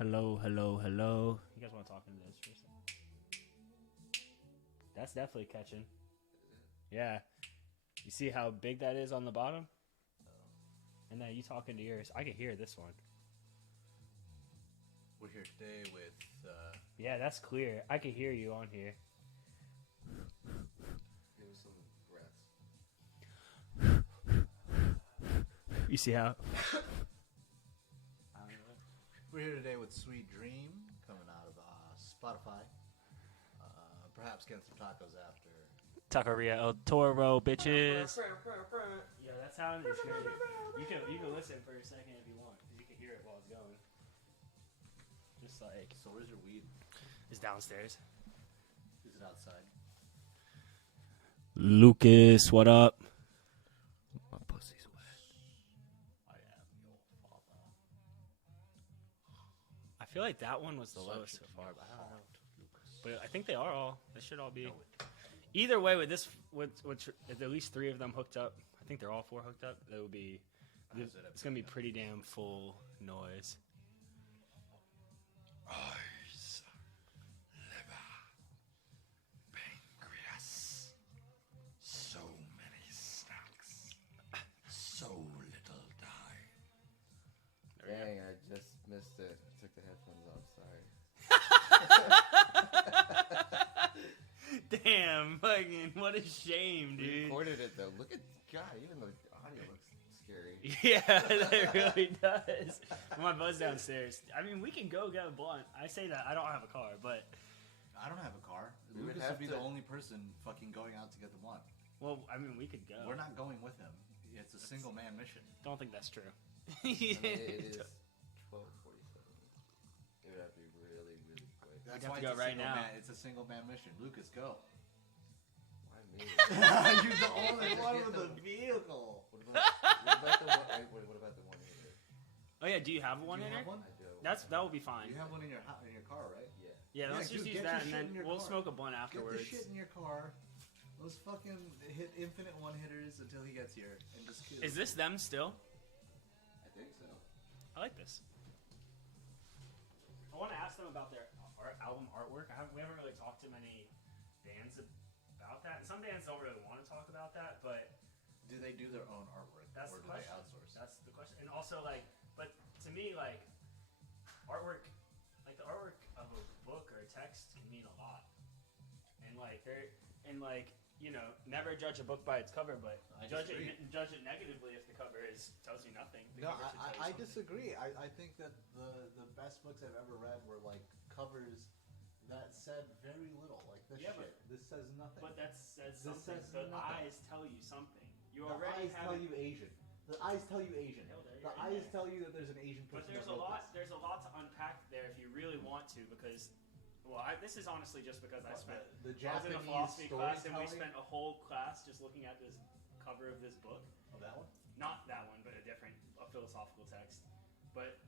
Hello, hello, hello. You guys want to talk into this for a second? That's definitely catching. Yeah. You see how big that is on the bottom? And then you talking to yours. I can hear this one. We're here today with... Yeah, that's clear. I can hear you on here. Give us some breaths. You see how... We're here today with Sweet Dream, coming out of Spotify. Perhaps getting some tacos after. Taqueria El Toro, bitches. Yeah, that sound is great. You can listen for a second if you want, because you can hear it while it's going. Just like... So where's your weed? It's downstairs. Is it outside? Lucas, what up? My pussy's wet. I am your father. I feel like that one was the lowest so far, but I don't know. But I think they are all. They should all be. Either way, with this, with at least 3 of them hooked up, I think they're all 4 hooked up. It would be. It's gonna be pretty damn full noise. Eyes, liver, pancreas, so many snacks, so little dye. Dang, I just missed it. I took the headphones off, sorry. Damn, fucking, what a shame, We dude. recorded it though. Look at God, even the audio looks scary. Yeah, it really does. My buzz downstairs. I mean, we can go get a blunt. I say that I don't have a car, but I don't have a car. We would Lucas have would be to- the only person fucking going out to get the blunt. well, I mean, we could go. We're not going with him. It's a single man mission. Don't think that's true. I mean, it is 12:47. It would have to be really, really quick. That's have why to go it's a right single now. man. It's a single man mission. Lucas, go. Why me? You're the only Just one get with the- a vehicle. What about the one hitter? Oh yeah, do you have one Do in you there? have one? I do. That will be fine. You have one in your car, right? Yeah. Yeah, Yeah, let's just dude, use get that, your and shit then in your we'll car. smoke a blunt Get afterwards. the shit in your car. Let's fucking hit infinite one hitters until he gets here, and just kill. Is this them still? I think so. I like this. I want to ask them about their album artwork. We haven't really talked to many bands about that, and some bands don't really want to talk about that. But Do they do their own artwork, that's or the do they question. outsource? That's the question. And also, like, but to me, like, artwork, like the artwork of a book or a text can mean a lot. And like, you know, never judge a book by its cover, but I judge disagree. it negatively if the cover tells you nothing. The No, cover should tell you I something. disagree. I think that the best books I've ever read were like covers that said very little. Like this Yeah, shit. This says nothing. But that says This something. says The nothing. eyes tell you something. You The already eyes have tell it. you Asian. The eyes tell you Asian. Hell, there The you're in eyes there. tell you that there's an Asian person. But there's that a wrote lot. this. There's a lot to unpack there if you really want to, because, well, this is honestly just because I spent. The I was in a Japanese philosophy class and we storytelling spent a whole class just looking at this cover of this book. of that one. Not that one, but a philosophical text. But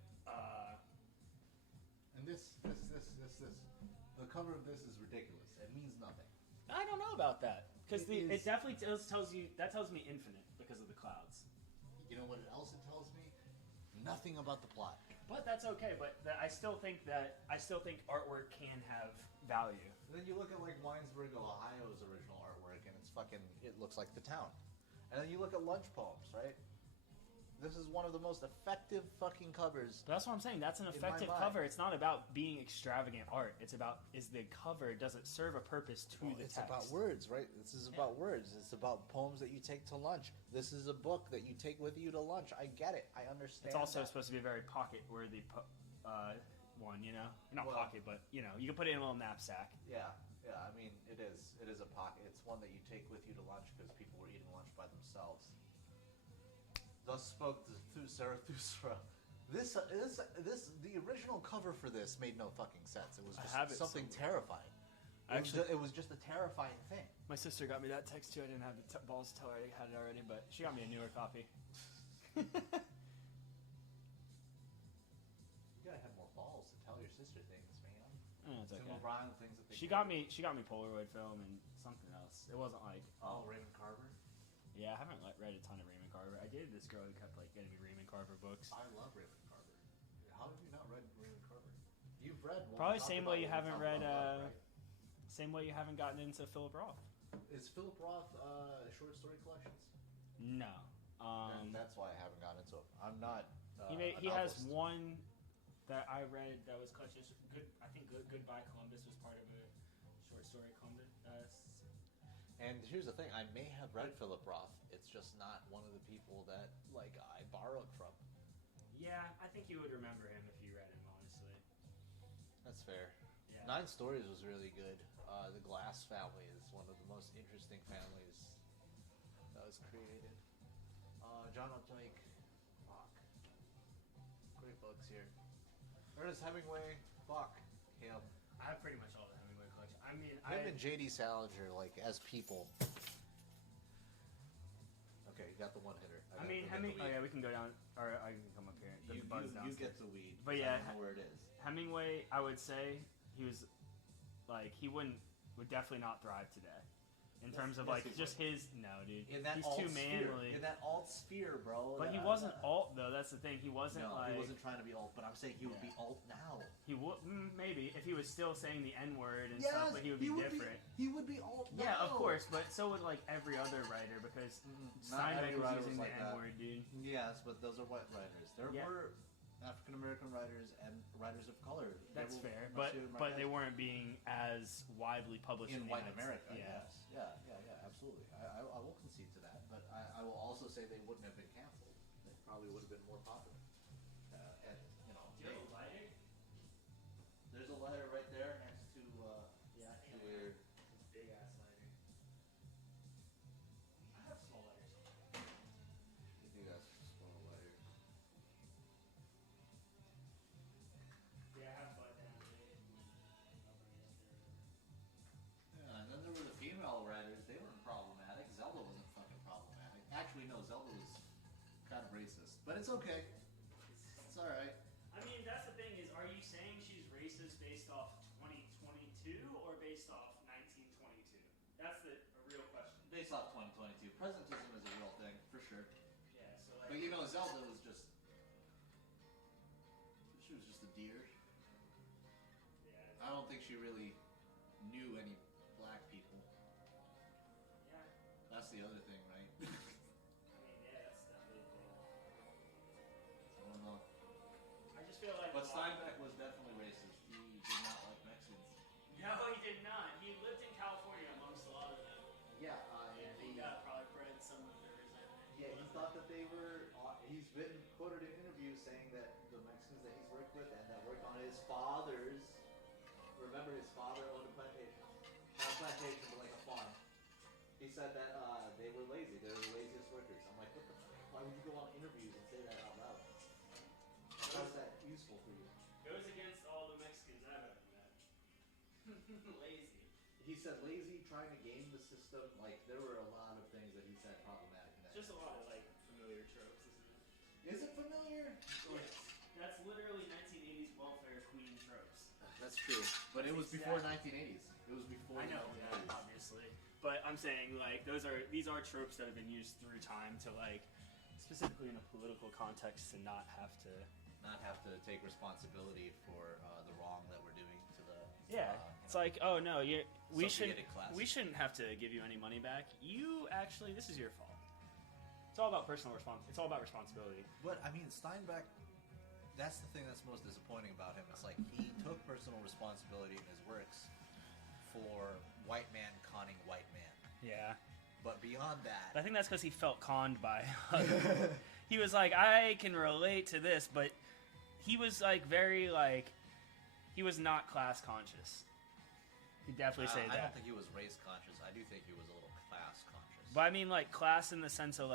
And this. The cover of this is ridiculous. It means nothing. I don't know about that, because It it is- definitely tells me infinite because of the clouds. You know what else it tells me? Nothing about the plot. But that's okay. But I still think artwork can have value. And then you look at like Winesburg, Ohio's original artwork, and it's fucking. It looks like the town. And then you look at Lunch Poems, right? This is one of the most effective fucking covers. But that's what I'm saying. That's an In my effective mind. cover. It's not about being extravagant art. It's about, is the cover, does it serve a purpose to the It's text? about words, right? This is about words. It's about poems that you take to lunch. This is a book that you take with you to lunch. I get it. I understand. It's also that. supposed to be a very pocket-worthy one, you know? Not Well- pocket, but, you know, you can put it in a little knapsack. Yeah. I mean, it is. It is a pocket. It's one that you take with you to lunch because people were eating lunch by themselves. Thus spoke Zarathustra. The original cover for this made no fucking sense. It was I just have it something somewhere. terrifying. Actually- It was just a terrifying thing. My sister got me that text, too. I didn't have the balls to tell her I had it already, but she got me a newer copy. You gotta have more balls to tell your sister things, man. Oh, it's okay. Tim O'Brien, things that they She got me Polaroid film and something else. It wasn't like, Raymond Carver. yeah, I haven't read a ton of Raymond Carver. I dated this girl who kept like getting me Raymond Carver books. I love Raymond Carver. How have you not read Raymond Carver? you've read. We'll Probably talk same about way you when we haven't talk read. about love, right? Same way you haven't gotten into Philip Roth. Is Philip Roth short story collections? No. That's why I haven't gotten into it. I'm not. He has one that I read that was collections. Good. I think Goodbye Columbus was part of a short story Columbus. And here's the thing: I may have read Philip Roth. It's just not one of the people that I borrowed from. Yeah, I think you would remember him if you read him. Honestly. That's fair. Yeah. 9 Stories was really good. The Glass family is one of the most interesting families that was created. John Updike. Fuck. Great books here. Ernest Hemingway. Fuck him. I have pretty much all the Hemingway collection. I mean, Him and J.D. Salinger, as people. Okay, you got the one hitter. I mean, Hemingway. Oh yeah, we can go down, or I can come up here. The buzz You downstairs. get the weed. But yeah, I don't know where it is. Hemingway, I would say he was he would definitely not thrive today. In terms of just his dude. In that he's alt too manly. sphere. In that alt sphere, bro. But he wasn't alt though. That's the thing. He wasn't he wasn't trying to be alt. But I'm saying he would be alt now. He would maybe if he was still saying the N word and stuff, but he would be different. He would be alt now. Yeah, of course. But so would every other writer because Steinbeck was using the N word, dude. Yes, but those are white writers. There were African American writers and writers of color. That's fair, but they weren't being as widely published in white America. Yeah. Yes, yeah, absolutely. I will concede to that, but I will also say they wouldn't have been canceled. They probably would have been more popular. Do you have a lighter? There's a lighter right there next to I think your big ass lighter. I have small lighters. You do have a small lighter. Yeah, I have butt down. Yeah, and then there were the female writers. They weren't problematic. Zelda wasn't fucking problematic. Actually, no, Zelda was kind of racist, but it's okay. It's all right. I mean, that's the thing is, are you saying she's racist based off 2022 or based off 1922? That's a real question. Based off 2022, presentism is a real thing for sure. Yeah, so But Zelda was just. She was just a deer. yeah, I don't think she really knew any black people. yeah. That's the other thing, right? I mean, yeah, that's definitely a thing. I don't know. I just feel like. But Steinbeck was definitely racist. He did not like Mexicans. No, he did not. He lived in California amongst a lot of them. Yeah, And he probably bred some of their resentment. Yeah, he thought that they were. He's been quoted in interviews saying that the Mexicans that he's worked with and that worked on his father's. Remember, his father owned a plantation. Not a plantation, but like a farm. He said that they were lazy. They were the laziest workers. I'm like, what the fuck? Why would you go on interviews and say that out loud? How is that useful for you? Goes against all the Mexicans I've ever met. Lazy. He said lazy, trying to game the system. There were a lot of things that he said problematic. Just a lot of familiar tropes, isn't it? Is it familiar? That's literally 1980s welfare queen tropes. That's true. But it was before 1980s. It was before. I know that, obviously. But I'm saying these are tropes that have been used through time to specifically in a political context to not have to take responsibility for the wrong that we're doing to the. It's oh no, we Associated class. shouldn't have to give you any money back. This is your fault. It's all about It's all about responsibility. But I mean, Steinbeck. That's the thing that's most disappointing about him. It's he took personal responsibility in his works for white man conning white man. Yeah. But beyond that, I think that's because he felt conned by. He was I can relate to this, but he was very he was not class conscious. He definitely say that. I don't think he was race conscious. I do think he was a little class conscious. But I mean, class in the sense of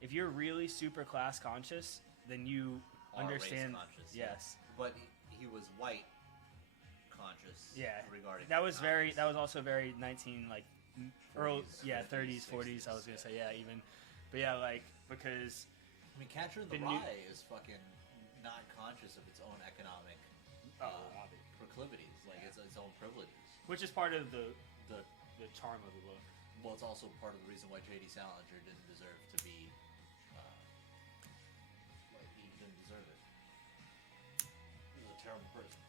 if you're really super class conscious, then you understand. Race conscious, yes. Yeah. But he was white conscious. Yeah. Regarding that was also very 19 early 30s 40s. 60s, I was gonna say even, but yeah, because. I mean, Catcher in the Rye is fucking not conscious of its own economic proclivities, its own privileges. Which is part of the charm of the book. Well, it's also part of the reason why J.D. Salinger didn't deserve to be. He didn't deserve it. He was a terrible person.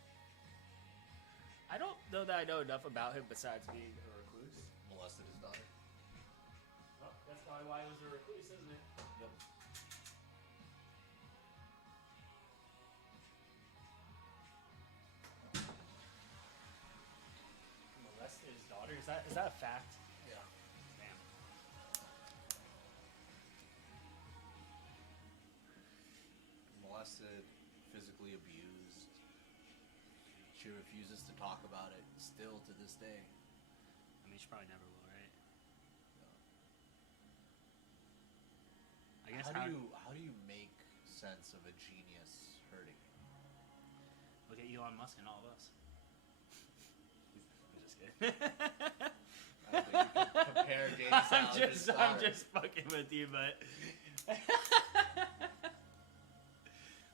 I don't know that I know enough about him besides being a recluse. Molested his daughter. Well, that's probably why he was a recluse, isn't it? Yep. Molested his daughter? Is that a fact? Yeah. Damn. Molested, physically abused. She refuses to talk about it still to this day. I mean, she probably never will, right? I guess how do you make sense of a genius hurting you? look at Elon Musk and all of us. I'm just kidding. I don't think you can compare James I'm just fucking with you, but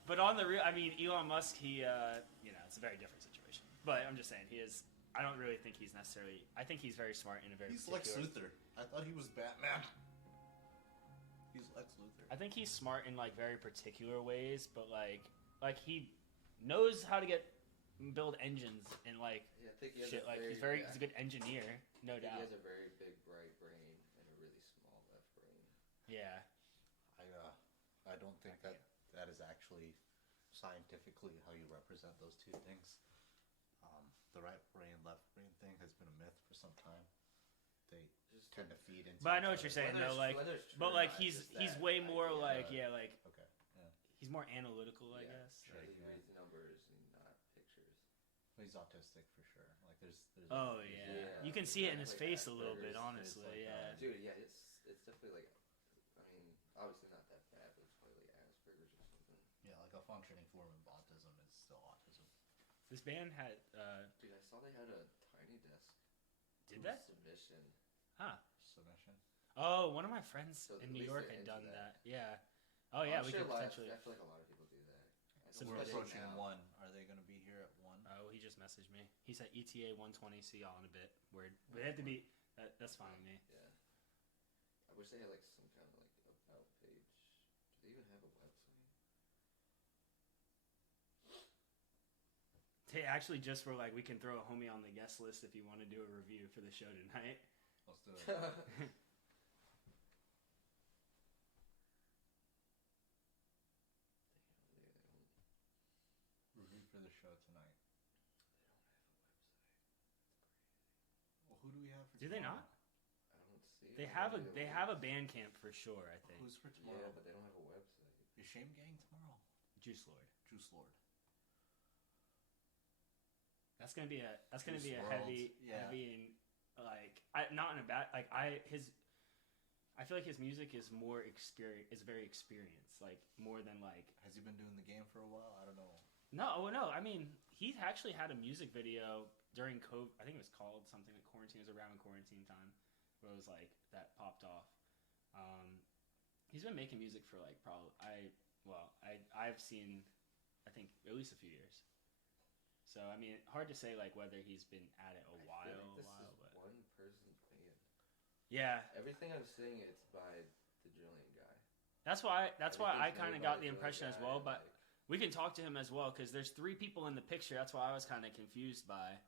but on the real, I mean, Elon Musk, he it's a very different situation. But I'm just saying, I don't really think he's necessarily. I think he's very smart in a very. He's Lex Luthor. I thought he was Batman. He's Lex Luthor. I think he's smart in like very particular ways, but like he knows how to build engines and like Yeah, I think he has shit. He's a good engineer, no doubt. He has a very big bright brain and a really small left brain. Yeah. I don't think that is actually scientifically how you represent those two things. The right brain, left brain thing has been a myth for some time. They just tend to feed into. But I know what you're saying though, like, but like he's way more like okay, yeah. He's more analytical, I guess. Sure, he reads numbers and not pictures. He's autistic for sure. Like there's oh yeah. You can see it in his face a little bit, honestly. like, yeah. Dude, yeah, it's definitely like, I mean, obviously not that bad, but it's probably like Asperger's or something. Yeah, like a functioning form of autism is still autism. This band had. Dude, I saw they had a tiny desk. Did they? Submission. Huh. Submission. Oh, one of my friends So in at New least York they're had into done that. that. Yeah. Oh yeah, I'm we sure could potentially. I feel like a lot of people do that. So We're Submitting approaching now. 1. Are they going to be here at 1? Oh, he just messaged me. He said ETA 120. See y'all in a bit. Word. But it had to be. That's fine with me. Yeah. I wish they had like some kind of like about page. Do they even have a website? They actually just were like, we can throw a homie on the guest list if you want to do a review for the show tonight. Let's do it. Review for the show tonight. Well, who do we have for Do they tomorrow? not? I don't see it. They have a band camp for sure, I think. Who's for Yeah, tomorrow? but they don't have a website. Is Shame Gang tomorrow? Juice Lord. Juice Lord. That's gonna be a Juice WRLD. heavy Yeah. and like not in a bad like I feel like his music is more very experienced, like more than like. Has he been doing the game for a while? I don't know. No. I mean, he actually had a music video during COVID. I think it was called something like quarantine. It was around quarantine time, where it was like that popped off. He's been making music for like I've seen, I think at least a few years. So I mean, hard to say like whether he's been at it a while. I feel like this but is one person's band. yeah, Everything I'm seeing, it's by the Julian guy. that's why I Everything's kind of made by got the Julian impression as guy, well. and, But we can talk to him as well because there's 3 people in the picture. That's why I was kind of confused by,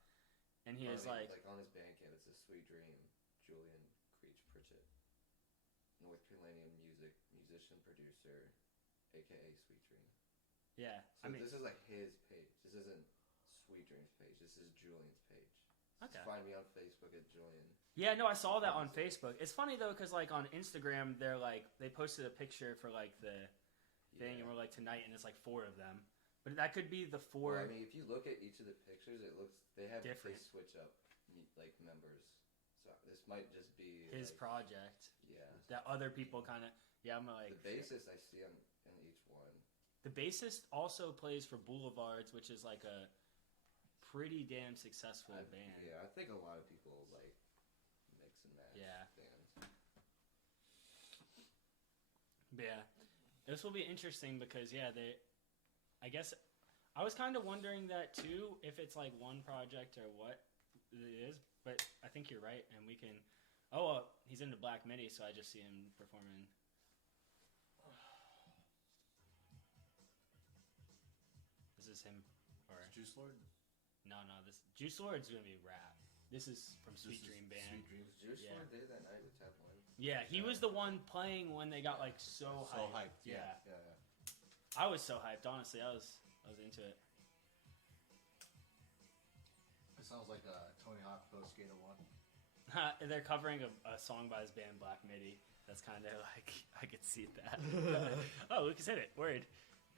and he is like on his Bandcamp, it's a Sweet Dream, Julian Creech-Pritchett, North Carolinian musician, producer, aka Sweet Dream. yeah. So I mean, this is like his page. This isn't Sweet Dream's page. This is Julian's page. Okay. Just find me on Facebook at Julian. yeah, no, I saw that on Facebook. It's funny though because like on Instagram, they posted a picture for like the thing, and we're like tonight, and it's like 4 of them. But that could be the 4. Well, I mean, if you look at each of the pictures, it looks they Different. switch up like members. So this might just be his like, project Yeah. that other people kind of. Yeah, I'm like The bassist I see in each one. The bassist also plays for Boulevards, which is like a pretty damn successful band. Yeah, I think a lot of people like mix and match Yeah. bands. But yeah, this will be interesting because I guess I was kind of wondering that too, if it's like one project or what it is. But I think you're right, and we can. Oh, well, he's into Black Midi, so I just see him performing. This is him, or Juice Lord? No, this Juice WRLD's gonna be rap. This is from Sweet Dream Band. Sweet Dream. Was Juice Yeah. WRLD there that night with Tab One? Yeah, he was the one playing when they got like so hyped. Yeah. I was so hyped. Honestly, I was into it. It sounds like a Tony Hawk Pro Skater 1. They're covering a song by his band Black Midi. That's kind of like I could see that. Oh, Lucas hit it. Word.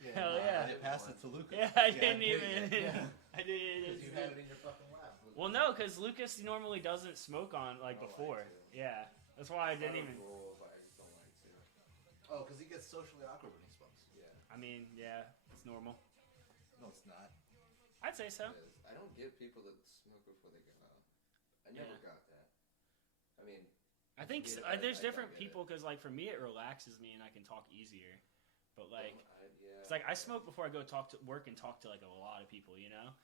Yeah, Hell yeah. I passed it to Lucas. Yeah, I didn't even. Yeah. I did. You had it in your fucking lap. Well, no, because Lucas normally doesn't smoke on like I don't before. like to. Yeah, that's why I didn't even. Rule, but I just don't like to. Oh, because he gets socially awkward when he smokes. Yeah. I mean, yeah, it's normal. No, it's not. I'd say so. It is. I don't give people that smoke before they go out. I never Yeah. got that. I mean, I think get it, there's I different don't get people because like for me it relaxes me and I can talk easier. But like yeah. it's like I smoke before I go talk to work and talk to like a lot of people, you know.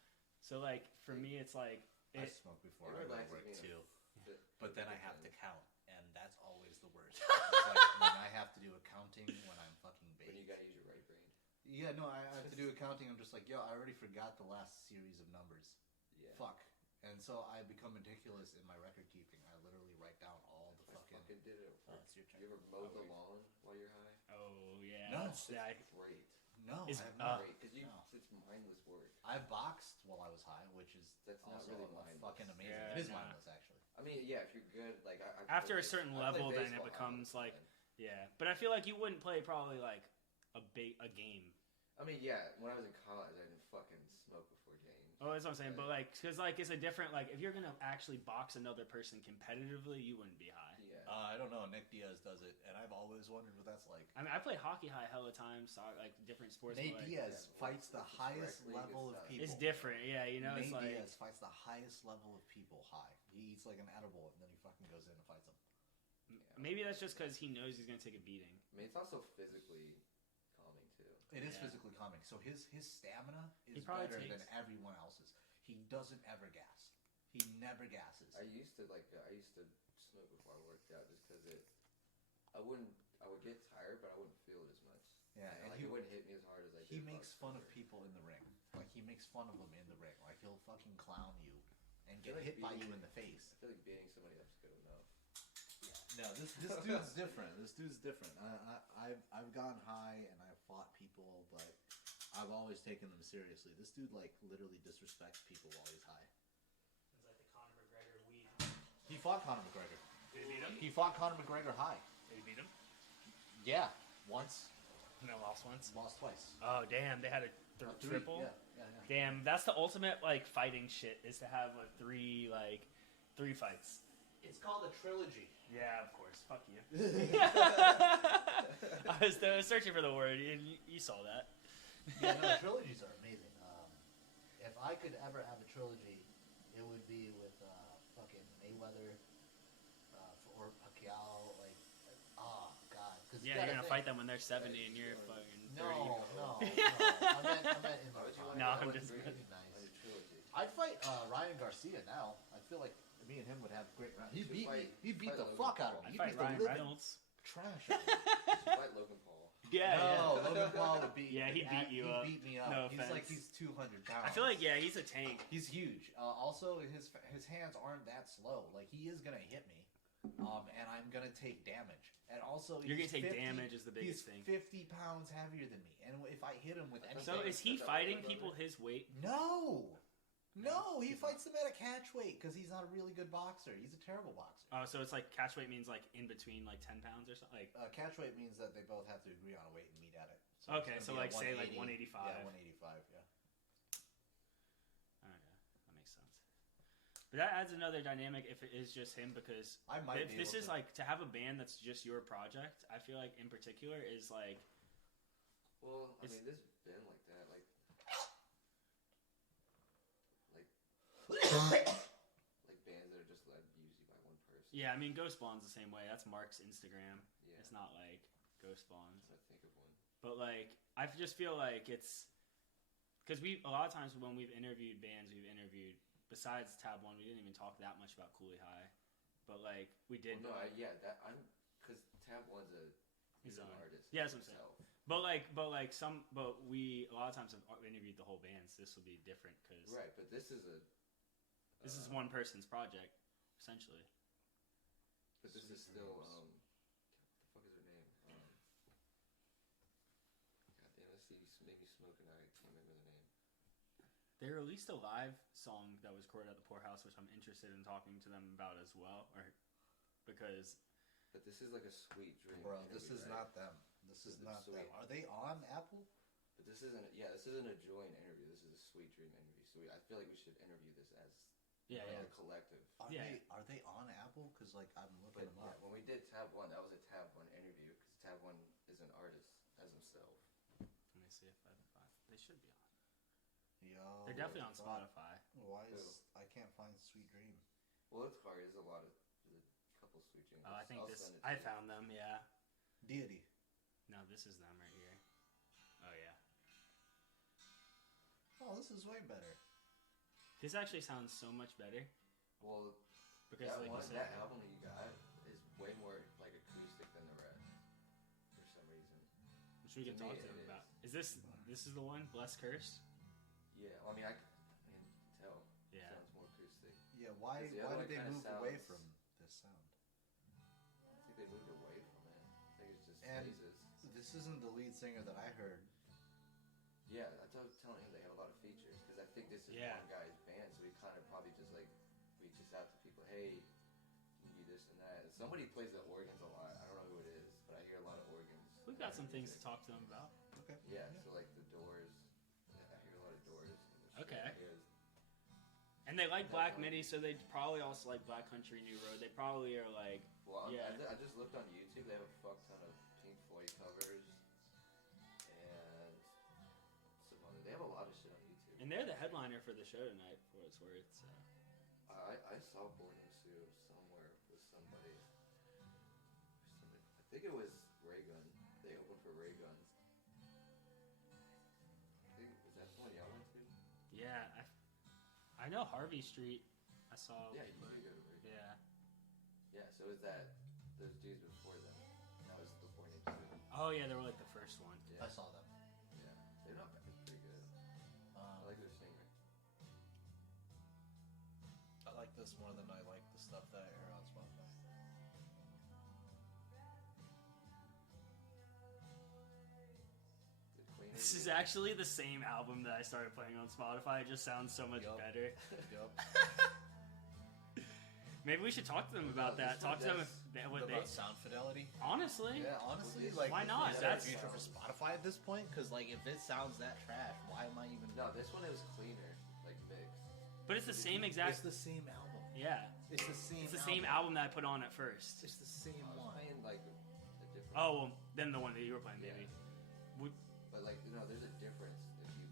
So like for me it's like I it, smoke before it I go to relaxes work me in too. the- But then I have to count, and that's always the worst. It's like when I have to do accounting when I'm fucking When you baked. gotta use your right brain. Yeah, no, I have to do accounting. I'm just like, yo, I already forgot the last series of numbers. Yeah. Fuck. And so I become meticulous in my record keeping. I literally write down all the I fucking. fucking did it. Oh, it's your turn. You ever mowed the wait. lawn while you're high? oh yeah. No. Yeah, Great. No, Is- I have not. Great, because no. it's mindless work. I boxed while I was high, which is That's not also really mindless. fucking amazing. Yeah, it is no. mindless, actually. I mean, yeah, if you're good, like I After a play certain I play level, then it baseball high, becomes that's like- fine. yeah. But I feel like you wouldn't play probably like a game. I mean, yeah, when I was in college, I didn't fucking smoke before games. Oh, that's what I'm saying. But like, because like it's a different like if you're gonna actually box another person competitively, you wouldn't be high. Yeah. I don't know. Nick Diaz does it, and I've always wondered what that's like. I mean, I played hockey high hella times, so like different sports. Nate but, like, Diaz yeah, fights the it's highest directly level of against people. it's different, yeah. You know, Nate it's like Diaz fights the highest level of people high. He eats like an edible, and then he fucking goes in and fights them. maybe that's just because he knows he's gonna take a beating. I mean, it's also physically calming too. It is Yeah. physically calming. So his stamina He is probably better than takes- everyone else's. He doesn't ever gas. He never gasses. I used to smoke before I worked out just because I would get tired, but I wouldn't feel it as much. Yeah, And, and like, he- it wouldn't hit me as hard as I did. He if I makes was fun of sober. people in the ring. Like he makes fun of them in the ring. Like he'll fucking clown you and I get feel like hit by beating- you in the face. I feel like beating somebody up's good enough. No, this dude's different. This dude's different. I've gone high and I've fought people, but I've always taken them seriously. This dude like literally disrespects people while he's high. It's like the Conor McGregor weed. He fought Conor McGregor. Did he beat him? He fought Conor McGregor high. Did he beat him? Yeah, once, No, lost once. lost twice. Oh damn, they had a Three, triple. Yeah. Damn, that's the ultimate like fighting shit is to have a three fights. It's called a trilogy. Yeah, of course. Fuck you. I was searching for the word. You saw that. Yeah, no, trilogies are amazing. If I could ever have a trilogy, it would be with fucking Mayweather or Pacquiao. Like, oh god, because Yeah, you're gonna fight them when they're 70 and you're fucking 30. No. I meant in Why would you the want No, to I'm go just- three That'd be nice. on your trilogy? I'd fight Ryan Garcia now. I feel like me and him would have great rounds. He Should beat fight- me. He beat fight the Logan fuck out of Paul. me. I He fight beat the Ryan living Reynolds. trash out of me. You should fight Logan Paul. Yeah, No, Logan Paul would beat. Yeah, he beat you up. He beat me up. No he's offense. like he's 200 pounds. I feel like he's a tank. He's huge. Also, his hands aren't that slow. Like he is gonna hit me, and I'm gonna take damage. And also, You're he's gonna take 50 damage is the biggest he's thing. 50 pounds heavier than me, and if I hit him with anything, So is he Is that fighting what people brother? his weight? No, he fights them at a catch weight because he's not a really good boxer. He's a terrible boxer. Oh, so it's like catch weight means like in between like 10 pounds or something. Like Catch weight means that they both have to agree on a weight and meet at it. Okay, it's so gonna like be a say like 180. 185. Yeah, 185. Yeah. Okay, that makes sense. But that adds another dynamic if it is just him because I might. if be this able is to. like to have a band that's just your project, I feel like in particular is like Well, I It's- mean, there's been like that, like bands that are just led usually by one person. yeah. I mean, Ghost Spawn's the same way. That's Mark's Instagram. Yeah. It's not like Ghost Spawn's. I think of one. But like, I just feel like it's because a lot of times when we've interviewed bands, besides Tab One, we didn't even talk that much about Cooley High, but like we did. Well, no, because Tab One's he's His an own. artist. Yeah, that's what I'm saying. himself. But we a lot of times have interviewed the whole bands. This will be different because Right, but this is one person's project essentially. But this is still what the fuck is her name? God damn, let's see, maybe Smoke and I can't remember the name. They released a live song that was recorded at the Poorhouse, which I'm interested in talking to them about as well, because. But this is like a Sweet Dream. Bro, this is not them. This is not them. Are they on Apple? But this isn't. Yeah, this isn't a Julian interview. This is a Sweet Dream interview. So I feel like we should interview this as a collective. Are they on Apple? Because like I'm looking them up. When we did Tab 1, that was a Tab 1 interview because Tab 1 is an artist as himself. Let me see if I can find. They should be on. Yo, they're definitely on Spotify. Why is I can't find Sweet Dream? Well, it's hard. There's a couple Sweet Dreams. Oh, I think I found them. Yeah. Deity. No, this is them right here. Oh yeah. Oh, this is way better. This actually sounds so much better. Well, because that album that you got is way more like acoustic than the rest for some reason. Which we can talk to them about. Is this is the one? Blessed Curse? Yeah, well, I can tell. Yeah. It sounds more acoustic. Yeah, why did they move away from this sound? I think they moved away from it. I think it's just phases. This isn't the lead singer that I heard. Yeah, I was telling him they have a lot of features because I think this is one guy's band, so we kind of probably just reach out to people. Hey, you do this and that. Somebody plays the organs a lot. I don't know who it is, but I hear a lot of organs. We've got some things to talk to them about. Okay. Yeah, so like the Doors. I hear a lot of Doors. Okay. And they like Black Midi, so they probably also like Black Country New Road. They probably are like. Well, I just looked on YouTube. They have a fuck ton of Pink Floyd covers. They have a lot of shit on YouTube. And they're the headliner for the show tonight, for what it's worth. So. I saw Born in Sue somewhere with somebody. I think it was Ray Gun. They opened for Ray Gun. Was that the one y'all went to? Yeah, I know Harvey Street. I saw. Yeah, you do go to Ray Gun. Yeah. Yeah, so is that those dudes before them? That was the Born in Sue. Oh yeah, they were like the first one. Yeah. I saw them. Yeah, they're not bad. They're pretty good. I like their singer. I like this more than I like the stuff that I hear on Spotify. This is actually the same album that I started playing on Spotify. It just sounds so much better. Yup. Maybe we should talk to them about that. Talk to them about sound fidelity. Honestly. Yeah, honestly, like why not? Is there a future for Spotify at this point? Because like if it sounds that trash, why am I even? No, this one is cleaner, like mixed. But it's the same exact. It's the same album. Yeah. It's the same. It's the same album that I put on at first. It's the same one. Playing like a different. Oh well, then the one that you were playing, maybe. Yeah. But like there's a difference if you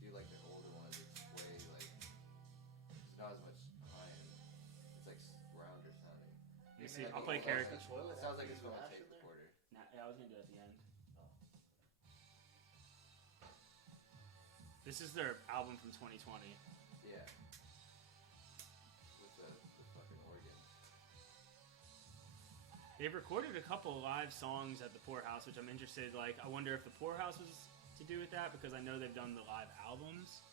do like the older ones. It's way like it's not as much high end. It's like rounder sounding. You see, I'll play character. It sounds like it's going to tape recorder. Nah, yeah, I was gonna do it at the end. This is their album from 2020. Yeah. With the fucking organ. They've recorded a couple live songs at the Poorhouse, which I'm interested. Like, I wonder if the Poorhouse was to do with that because I know they've done the live albums.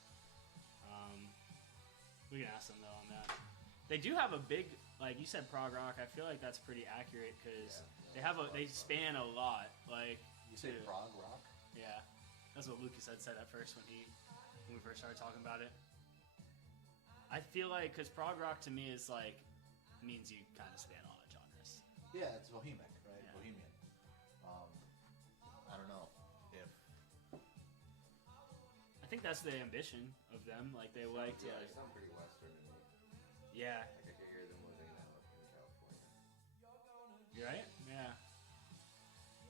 We can ask them though on that. They do have a big, like you said, prog rock. I feel like that's pretty accurate because they span a lot. Like you say prog rock? Yeah, that's what Lucas had said at first when we first started talking about it. I feel like because prog rock to me is like means you kind of span a lot of genres. Yeah, it's bohemic, right? Yeah. Bohemian. I don't know if. I think that's the ambition of them. Like they like to. Yeah, they sound pretty Western to me. Yeah. Like I could hear them living in California. You're right. Yeah.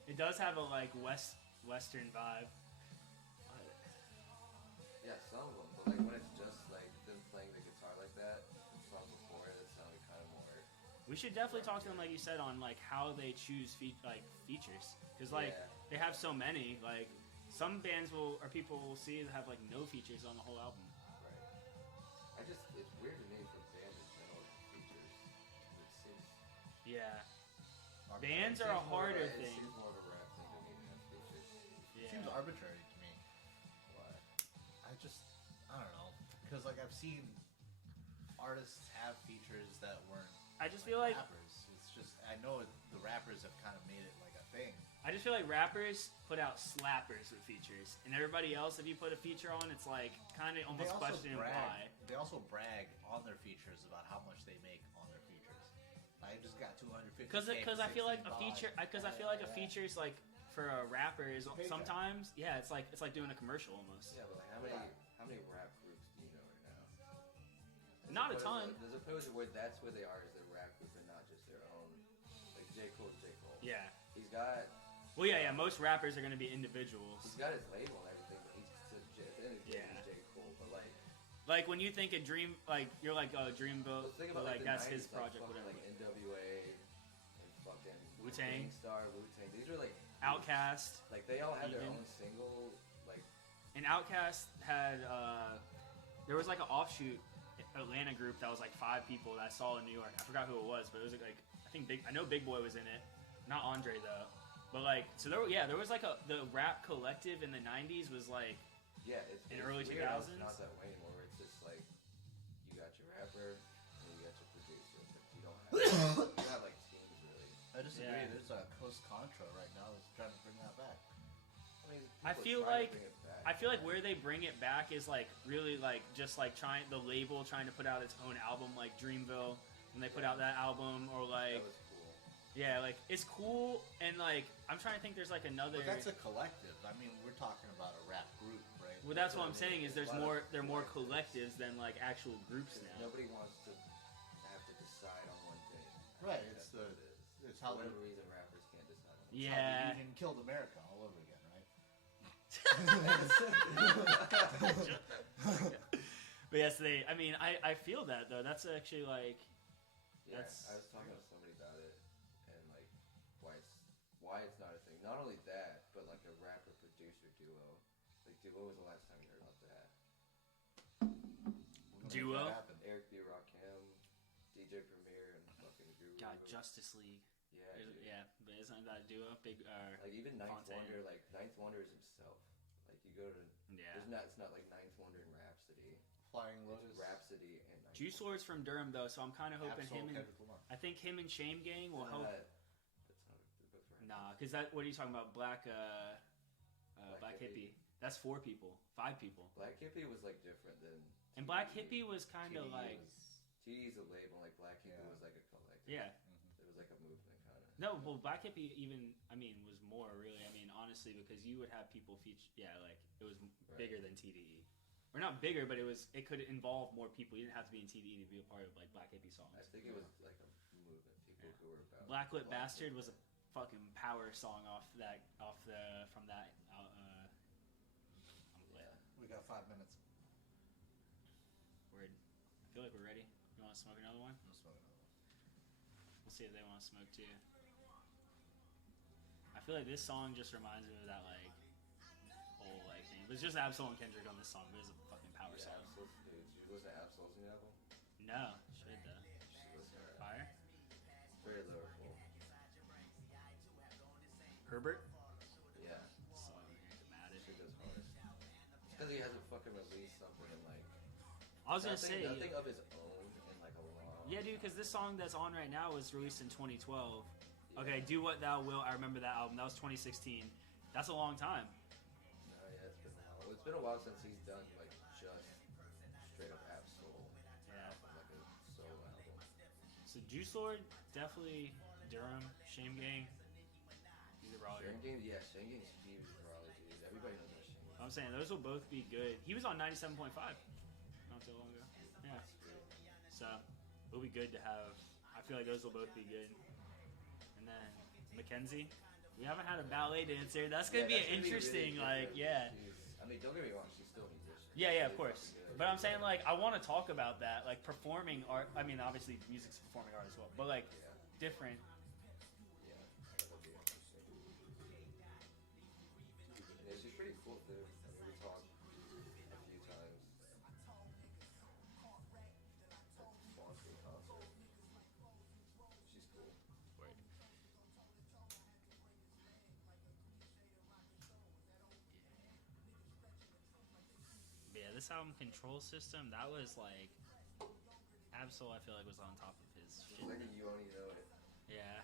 It does have a like Western vibe. Yeah, some of them, but like when it's just like them playing the guitar like that, and songs before it sounded kind of more. We should definitely talk to them, like you said, on like how they choose features, because like they have so many. Like some bands people will see that have like no features on the whole album. Right. It's weird to me for bands in general features. It seems. Yeah. Bands are a harder thing. It seems more of a rap thing to me than features. seems arbitrary to me. Why? I don't know, because like I've seen artists have features that weren't. I just feel like rappers. It's just I know the rappers have kind of made it like a thing. I just feel like rappers put out slappers with features, and everybody else, if you put a feature on, it's like kind of almost questioning why. They also brag on their features about how much they make on their features. I just got 250. Because I feel like a feature. Because I feel like a feature is like for a rapper is sometimes it's like doing a commercial almost. Yeah, but like how many rap groups do you know right now? Not a ton. As opposed to where that's where they are is their rap group and not just their own. Like J. Cole's J. Cole. Yeah. He's got. Well, yeah. Most rappers are going to be individuals. He's got his label and everything, but he's at the end of the day, he's J. Cole. But like when you think of Dream, like you're like Dreamboat, think about like that's 90s, his project, like, whatever. Like NWA and fucking Wu-Tang. Star, Wu-Tang. These are like Outkast. Like they all had their own single. Like and Outkast had there was like an offshoot Atlanta group that was like 5 people that I saw in New York. I forgot who it was, but it was like I think I know Big Boy was in it, not Andre though. But like so there was like the rap collective in the 90s was like it's in early weird 2000s. It's not that way anymore. Where it's just like you got your rapper and you got your producer, but you don't have like teams really. I disagree. There's a Coast Contra right now that's trying to bring that back. I mean, I feel like where they bring it back is like really like just like the label trying to put out its own album like Dreamville, and they put out that album or like that was cool. Yeah, like it's cool and like I'm trying to think there's like another. But that's a collective. I mean, we're talking about a rap group, right? Well, that's what I'm saying is they're more collectives than like actual groups now. Nobody wants to have to decide on one thing. Right. It's how whatever reason rappers can't decide on. Yeah. How the Union killed America all over again, right? But yes, I mean, I feel that though. That's actually like. Yeah, I was talking to somebody about it, and like why it's not a thing. Not only that, but like a rapper producer duo. Like, dude, when was the last time you heard about that? Duo. Eric B. Rakim, DJ Premier, and fucking Guru. God, Justice League. Yeah, yeah, but isn't that a duo? Big. Like even Ninth Fontaine. Wonder, like Ninth Wonder is himself. Like you go to. Yeah. It's not like Ninth Wonder and Rhapsody. Flying Lotus. Rhapsody and Ninth Juice WRLD's from Durham though, so I'm kind of hoping I think him and Shame Gang will help. Nah, because what are you talking about? Black Hippie. That's 4 people, 5 people. Black Hippie was like different than. And Black Hippie was kind of like. TD's a label, like Black Hippie was like a collective. Yeah. It was like a movement kind of. No, well, Black Hippie even, I mean, was more really. I mean, honestly, because you would have people feature. Yeah, like it was bigger than TDE. Or not bigger, but it could involve more people. You didn't have to be in TDE to be a part of like Black Hippie songs. I think it was like a movement. People who were about. Blacklit Bastard was a fucking power song from that. We got 5 minutes. Word. I feel like we're ready. You want to smoke another one? We'll smoke another one. We'll see if they want to smoke too. I feel like this song just reminds me of that like whole like thing. There's just Absol and Kendrick on this song, but it's a fucking power song. Absol, dude, did you listen to Absol's new album? No, should though. Fire. Very lyrical. Herbert. Yeah. So dramatic. Shit goes hard. It's because he hasn't fucking released something in like. I was gonna say nothing of his own in like a long. Yeah, dude, because this song that's on right now was released in 2012. Yeah. Okay, Do What Thou Will. I remember that album. That was 2016. That's a long time. No, yeah, it's been a while. It's been a while since he's done like just straight up Absol. Yeah. Like a solo album. So Juice WRLD, definitely Durham, Shame Gang. He's a Raleigh. Shame Gang, yeah, Shame Gang's huge in Raleigh, dude. Everybody knows that Shame Gang. I'm saying those will both be good. He was on 97.5 not too long ago. Yeah. So it'll be good to have. I feel like those will both be good. And then Mackenzie. We haven't had a ballet dancer. That's gonna be interesting. Really like, yeah. I mean, don't get me wrong. She's still a musician. Yeah, of course. But I'm saying like I want to talk about that, like performing art. I mean, obviously music's performing art as well, but like different. Yeah, that'll be interesting. Yeah, she's pretty cool too. I mean, we talked a few times. Monster concert. She's cool. Wait. this album Control System, that was like Absol. I feel like was on top of his shit. Like you only know it. Yeah.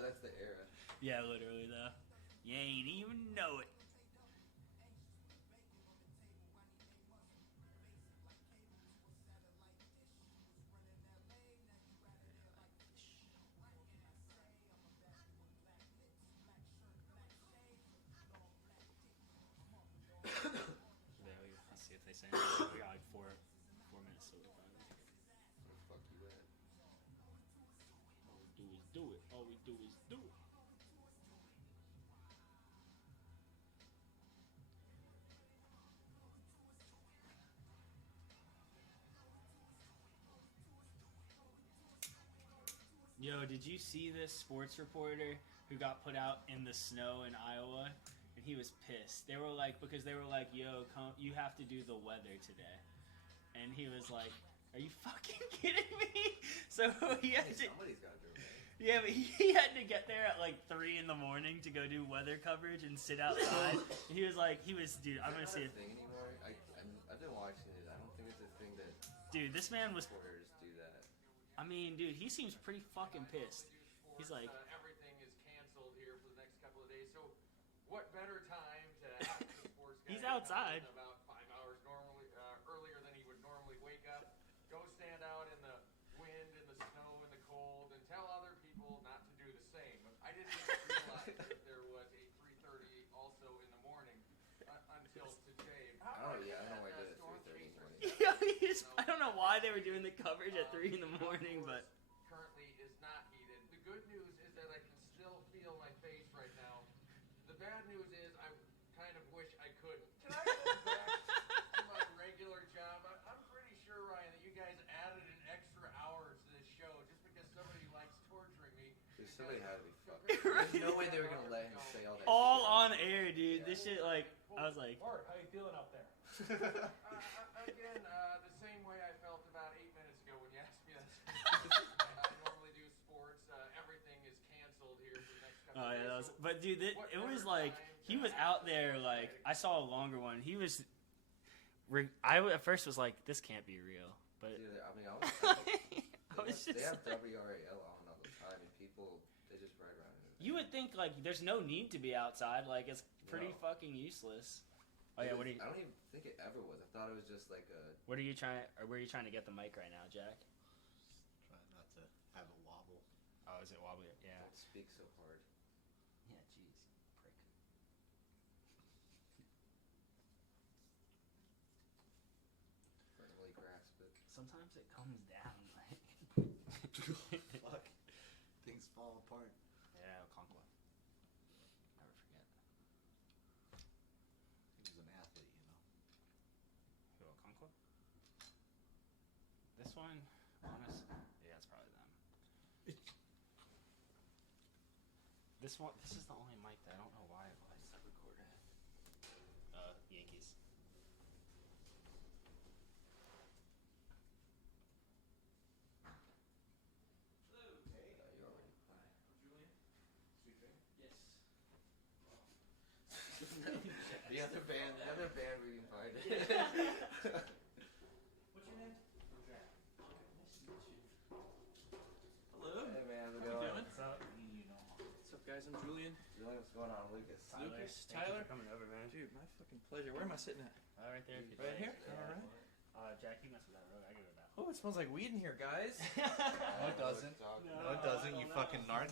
that's the era. Yeah, literally though. You ain't even know it. Let's see if they say anything. We got like four minutes till we find it. Where the fuck you at? All we do is do it. All we do is do it. Yo, did you see this sports reporter who got put out in the snow in Iowa? And he was pissed. They were like, because they were like, yo, you have to do the weather today. And he was like, are you fucking kidding me? So he had to... Somebody's got to do it. Yeah, but he had to get there at like 3 in the morning to go do weather coverage and sit outside. And he was like, dude, I'm going to see it. Thing anymore? I've been watching it. I don't think it's a thing that Dude, this man was... reporters do that. I mean, dude, he seems pretty fucking pissed. He's like... everything is canceled here for the next couple of days, so what better time to ask the sports guy He's outside. to come in about 5 hours normally earlier than he would normally wake up, go stand out in the wind, in the snow, in the cold, and tell other people not to do the same. I didn't even realize that there was a 3:30 also in the morning until today. I don't know why I did it at 3:30 in the morning. Yeah, I don't know why they were doing the coverage at 3 in the morning, but... Currently is not heated. The good news is that I can still feel my face right now. The bad news is I kind of wish I couldn't. Can I go back to my regular job? I'm pretty sure, Ryan, that you guys added an extra hour to this show just because somebody likes torturing me. Dude, somebody had to be fucking. There's no way they were gonna let him say all that. All shit. on air, dude. Yeah. This shit, like, I was like... Bart, how you feeling out there? Again, the same way I felt about 8 minutes ago when you asked me that. I normally do sports. Everything is canceled here for the next couple Oh, of yeah, days. that was... So But, dude, it was like... He was out there, like... I saw a longer one. He was... I at first was like, this can't be real. But... Dude, I mean, I was just they have like- WRAL on all the time, and people they just ride around in it. You would think, like, there's no need to be outside. Like, it's pretty No. fucking useless. Oh, yeah, what are you... I don't even think it ever was. I thought it was just like a. What are you trying... Or where are you trying to get the mic right now, Jack? Try not to have it wobble. Oh, is it wobbly? Yeah. Don't speak so hard. Yeah, jeez. Prick. Firmly grasp it. Sometimes it comes down, like... Fuck. Things fall apart. Yeah, Okonkwo. Never forget. He was an athlete, you know. Who, Okonkwo? This one, honest. Yeah, it's probably them. This one, this is the only mic that I don't know why it was that recorded. Yankees. You're already. Julian? Sweet drink? Yes. The other band reading part. What's your name? Jack. Okay, nice to meet you. Hello. Hey man, how's it How you going? doing? What's up? What's up, guys? I'm Julian. Julian, what's going on, Lucas? Lucas, Thank you Tyler? for coming over, man. Dude, my fucking pleasure. Where am I sitting at? Right there. If you'd Right like. here? Yeah. All right. Jack, you mess with that road. I give it that. Oh, it smells like weed in here, guys. No, it doesn't. No, it doesn't. You no. fucking narc.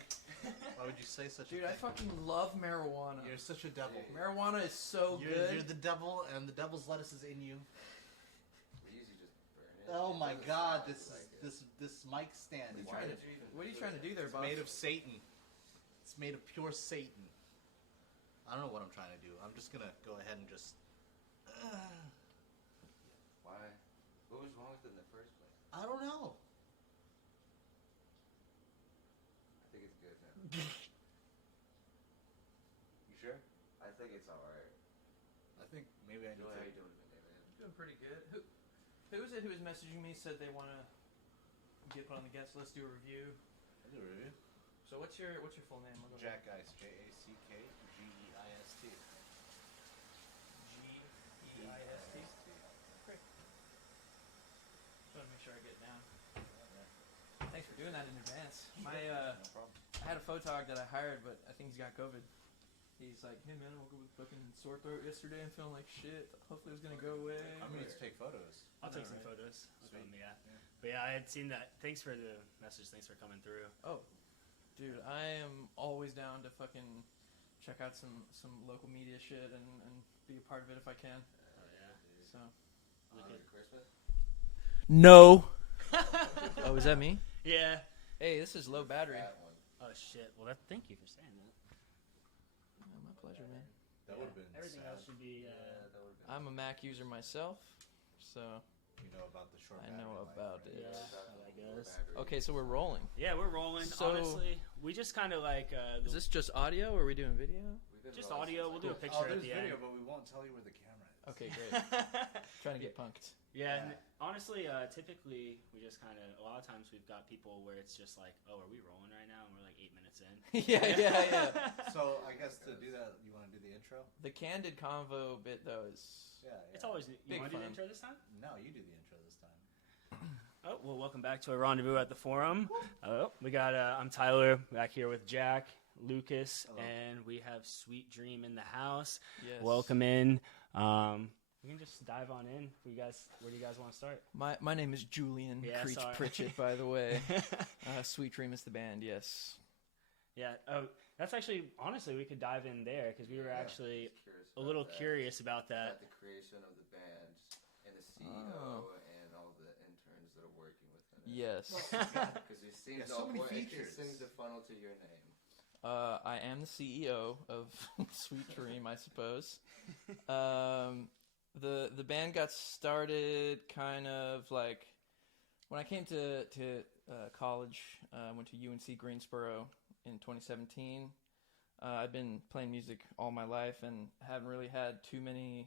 Why would you say such Dude, a I thing? fucking love marijuana. You're such a devil. Marijuana is so You're good. the devil, and the devil's lettuce is in you. We usually just burn it. Oh It my doesn't God! sound This like is it. this mic stand. Why Is did you even What are you do trying to that? do there, It's Bob? made of Satan. It's made of pure Satan. I don't know what I'm trying to do. I'm just gonna go ahead and just. Why? What was wrong with it in the first place? I don't know. I think it's good now. You sure? I think it's alright. I think maybe I need Julian, how you to. doing today, man? Doing pretty good. Who was it who was messaging me, said they want to get put on the guest list, do a review? I do a review. So what's your full name? I'll go Jack Geist. JACKGEIST. G-E-I-S-T. down. Thanks for doing that in advance. My No problem. I had a photog that I hired, but I think he's got COVID. He's like, hey man, I woke up with fucking sore throat yesterday and feeling like shit. Hopefully it's gonna go away. I'm going to take photos. I'll take some Alright. photos. Sweet. Yeah. But yeah, I had seen that. Thanks for the message. Thanks for coming through. Oh, dude, I am always down to fucking check out some local media shit and be a part of it if I can. Oh yeah. So. Merry Christmas. No. Oh, is that me? Yeah. Hey, this is low battery. That one. Oh shit. Well, thank you for saying that. Oh, my pleasure, man. That would have been Everything sad. else should be. That would've been I'm a Mac user myself, so You know about the short I battery know life, about right? it. Yeah. Definitely I low guess. battery. okay. So we're rolling. Yeah, we're rolling. So- Honestly, we just kind of like. Is this just audio, or are we doing video? We've been Just rolling audio, since, we'll do a like, picture Oh, at there's the end. video, but we won't tell you where the camera is. Okay, great. Trying to get punked. Yeah, and honestly, typically we just kind of a lot of times we've got people where it's just like, oh, are we rolling right now? And we're like 8 minutes in. yeah. So I guess to do that, you want to do the intro? The candid convo bit though is Yeah. It's always you Big want to do the fun. intro this time? No, you do the intro this time. Oh well, welcome back to a rendezvous at the forum. Oh, we got I'm Tyler back here with Jack, Lucas, Hello. and we have Sweet Dream in the house. yes. Welcome in. We can just dive on in. Where do you guys want to start? My name is Julian Yeah, sorry. Creech-Pritchett, by the way. Sweet Dream is the band. Yes. Yeah. Oh, that's actually honestly we could dive in there because we were Yeah, actually just curious a about little that. curious about that. About the creation of the band and the CEO Oh. and all the interns that are working within it. Yes. Because it seems Yeah, so many it features. seems to funnel to your name. I am the CEO of Sweet Dream, I suppose. The band got started kind of like when I came to college. I went to UNC Greensboro in 2017. I've been playing music all my life and haven't really had too many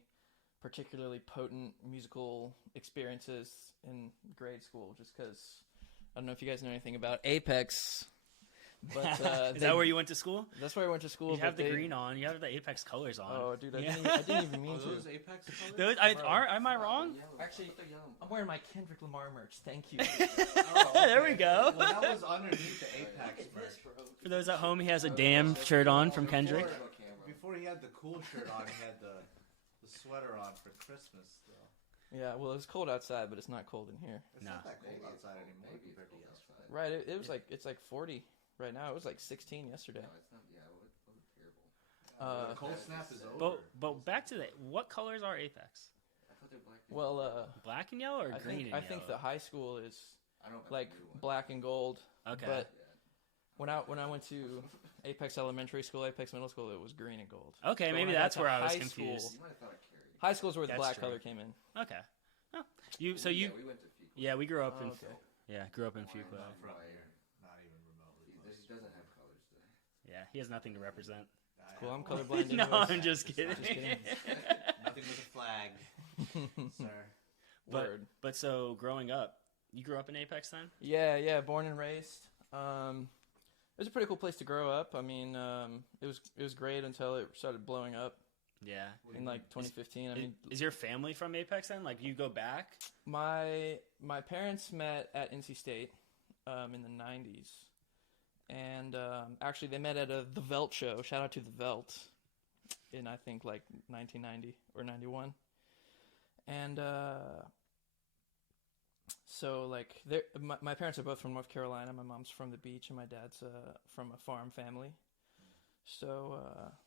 particularly potent musical experiences in grade school, just because I don't know if you guys know anything about Apex. But Is that where you went to school? That's where I went to school. You have but the they- green on. You have the Apex colors on. Oh, dude, I Yeah. didn't even mean Are to. those Apex colors? Those, am I wrong? Yellow. Actually, Put the yellow. I'm wearing my Kendrick Lamar merch. Thank you. Oh, There we go. Well, that was underneath the Apex merch. For those at home, he has a damn shirt on from Kendrick. Before he had the cool shirt on, he had the sweater on for Christmas. Though. Yeah, well, it's cold outside, but it's not cold in here. It's Nah. not that cold Maybe it's outside cold- anymore maybe it's compared to cold yesterday. outside. Right, it's like 40 right now. It was like 16 yesterday. No, it's not. Yeah, it was terrible. The cold snap is over. But back to what colors are Apex? I thought they're black. Well, Black and yellow or I green think and I think the yellow? high school is I don't know like the new one. black and gold. Okay. But when I went to Apex Elementary School, Apex Middle School, it was green and gold. Okay, So maybe when I got that's to where I was high confused. You might have thought I carried. High school is where the That's black true. color came in. Okay. Oh, you Yeah, we went to Fuqua. yeah, we grew up in Oh, okay. grew up in Wine, Fuqua. not From white. here, not even remotely. He close. doesn't have colors today. Yeah, he has nothing to represent. I Cool, have I'm one. colorblind. No, anyways. I'm just Just kidding. kidding. Nothing with a flag, sir. Word. But so growing up, you grew up in Apex then? Yeah, born and raised. It was a pretty cool place to grow up. I mean, it was great until it started blowing up Yeah. in like 2015. I mean, Is your family from Apex then? Like you go back? my parents met at NC State in the 90s, and actually they met at the Velt show. Shout out to the Velt in I think like 1990 or 91, and so like my parents are both from North Carolina. My mom's from the beach, and my dad's from a farm family. So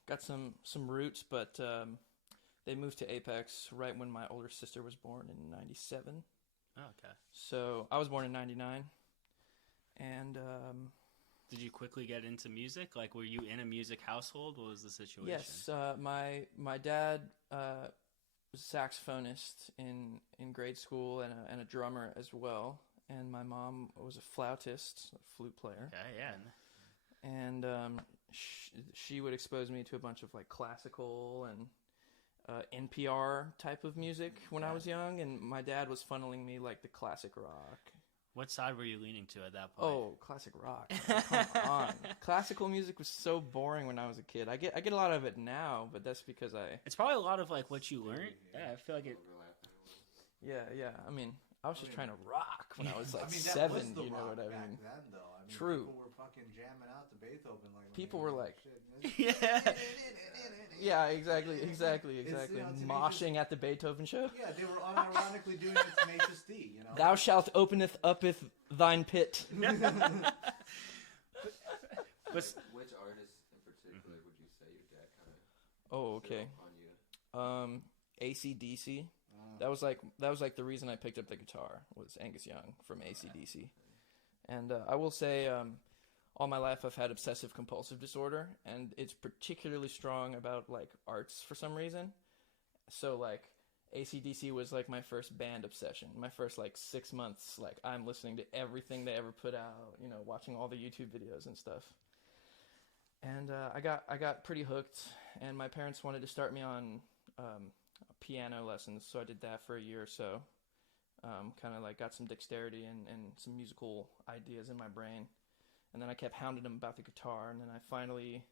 got some roots, but they moved to Apex right when my older sister was born in 97. Oh, okay. So I was born in 99, and Did you quickly get into music? Like, were you in a music household? What was the situation? yes, my dad was a saxophonist in grade school and a drummer as well, and my mom was a flautist, a flute player, Okay, yeah. and she would expose me to a bunch of like classical and NPR type of music when I was young, and my dad was funneling me like the classic rock. What side were you leaning to at that point? Oh, classic rock. Come on. Classical music was so boring when I was a kid. I get a lot of it now, but that's because It's probably a lot of like what you learned. Yeah, I feel like it. yeah. I mean, I was just trying to rock when I was like that 7. was the You know rock what I back mean? then, though. I mean, True. People were fucking jamming out to Beethoven. Like when People they were were like, shit. yeah, yeah, exactly, It's, moshing at the Beethoven show. Yeah, they were unironically doing it to Tenacious D. You know. Thou shalt openeth uppeth thine pit. But Which artist in particular would you say your dad kind of Oh, okay. on you? AC/DC. That was like the reason I picked up the guitar was Angus Young from AC/DC. And I will say, all my life I've had obsessive compulsive disorder, and it's particularly strong about like arts for some reason. So like AC/DC was like my first band obsession. My first like 6 months, like I'm listening to everything they ever put out, you know, watching all the YouTube videos and stuff. And I got pretty hooked, and my parents wanted to start me on piano lessons, so I did that for a year or so. Kind of like got some dexterity and some musical ideas in my brain, and then I kept hounding them about the guitar, and then I finally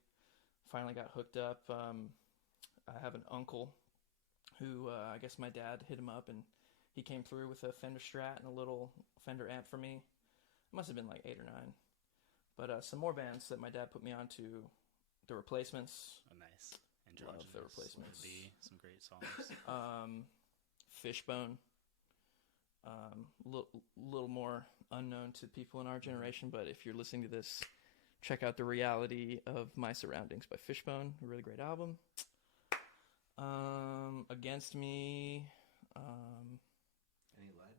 got hooked up. I have an uncle who I guess my dad hit him up, and he came through with a Fender Strat and a little Fender amp for me. It must have been like 8 or 9. But some more bands that my dad put me on to, The Replacements. Oh, nice. And Love George's The Replacements. would be some great songs. Fishbone. Little more unknown to people in our generation, but if you're listening to this, check out The Reality of My Surroundings by Fishbone. A really great album. Against Me. Any lead?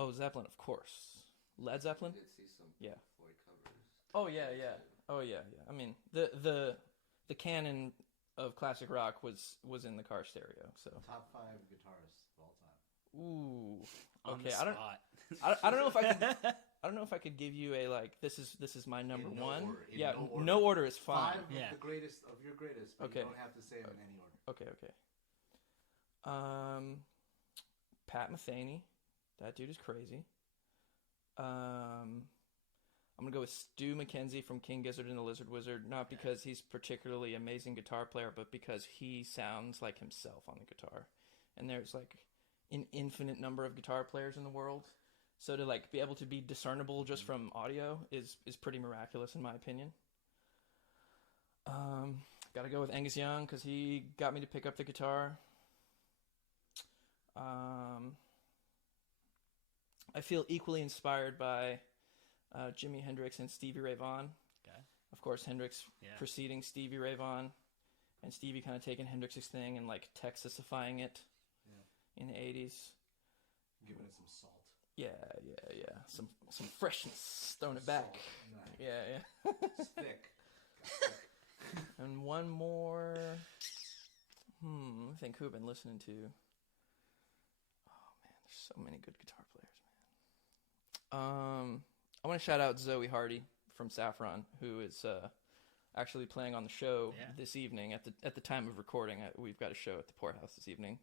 Oh, Zeppelin, of course. Led Zeppelin? I did see some Yeah. Floyd covers. Oh yeah, yeah. Oh yeah, yeah. I mean, the canon of classic rock was in the car stereo. So Top 5 guitarists of all time. ooh, On okay. the I don't spot. I don't know if I could I don't know if I could give you a like this is my number In no one. order, in Yeah, no order. no order is fine. 5 Yeah. of the greatest of your greatest, but Okay. you don't have to say them in any order. Okay, okay. Pat Metheny, that dude is crazy. I'm gonna go with Stu McKenzie from King Gizzard and the Lizard Wizard, not because he's particularly amazing guitar player, but because he sounds like himself on the guitar. And there's like an infinite number of guitar players in the world, so to like be able to be discernible just from audio is pretty miraculous in my opinion. Gotta go with Angus Young because he got me to pick up the guitar. I feel equally inspired by Jimi Hendrix and Stevie Ray Vaughan. Okay. Of course, Hendrix Yeah. preceding Stevie Ray Vaughan, and Stevie kind of taking Hendrix's thing and like Texasifying it in the 80s. Giving it some salt. Yeah. Some freshness, throwing it back. Salt. Nice. Yeah. It's thick. And one more. Let me think who I've been listening to. Oh man, there's so many good guitar players, man. I want to shout out Zoe Hardy from Saffron, who is actually playing on the show this evening. At the time of recording, we've got a show at the Poorhouse this evening,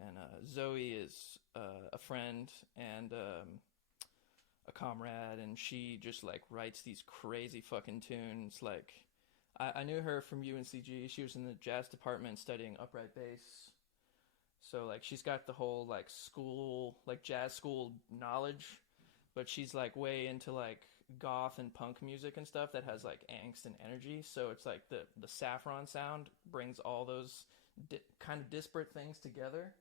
and Zoe is a friend and a comrade, and she just like writes these crazy fucking tunes. Like I knew her from UNCG. She was in the jazz department studying upright bass. So like she's got the whole like school, like jazz school knowledge, but she's like way into like goth and punk music and stuff that has like angst and energy. So it's like the Saffron sound brings all those kind of disparate things together,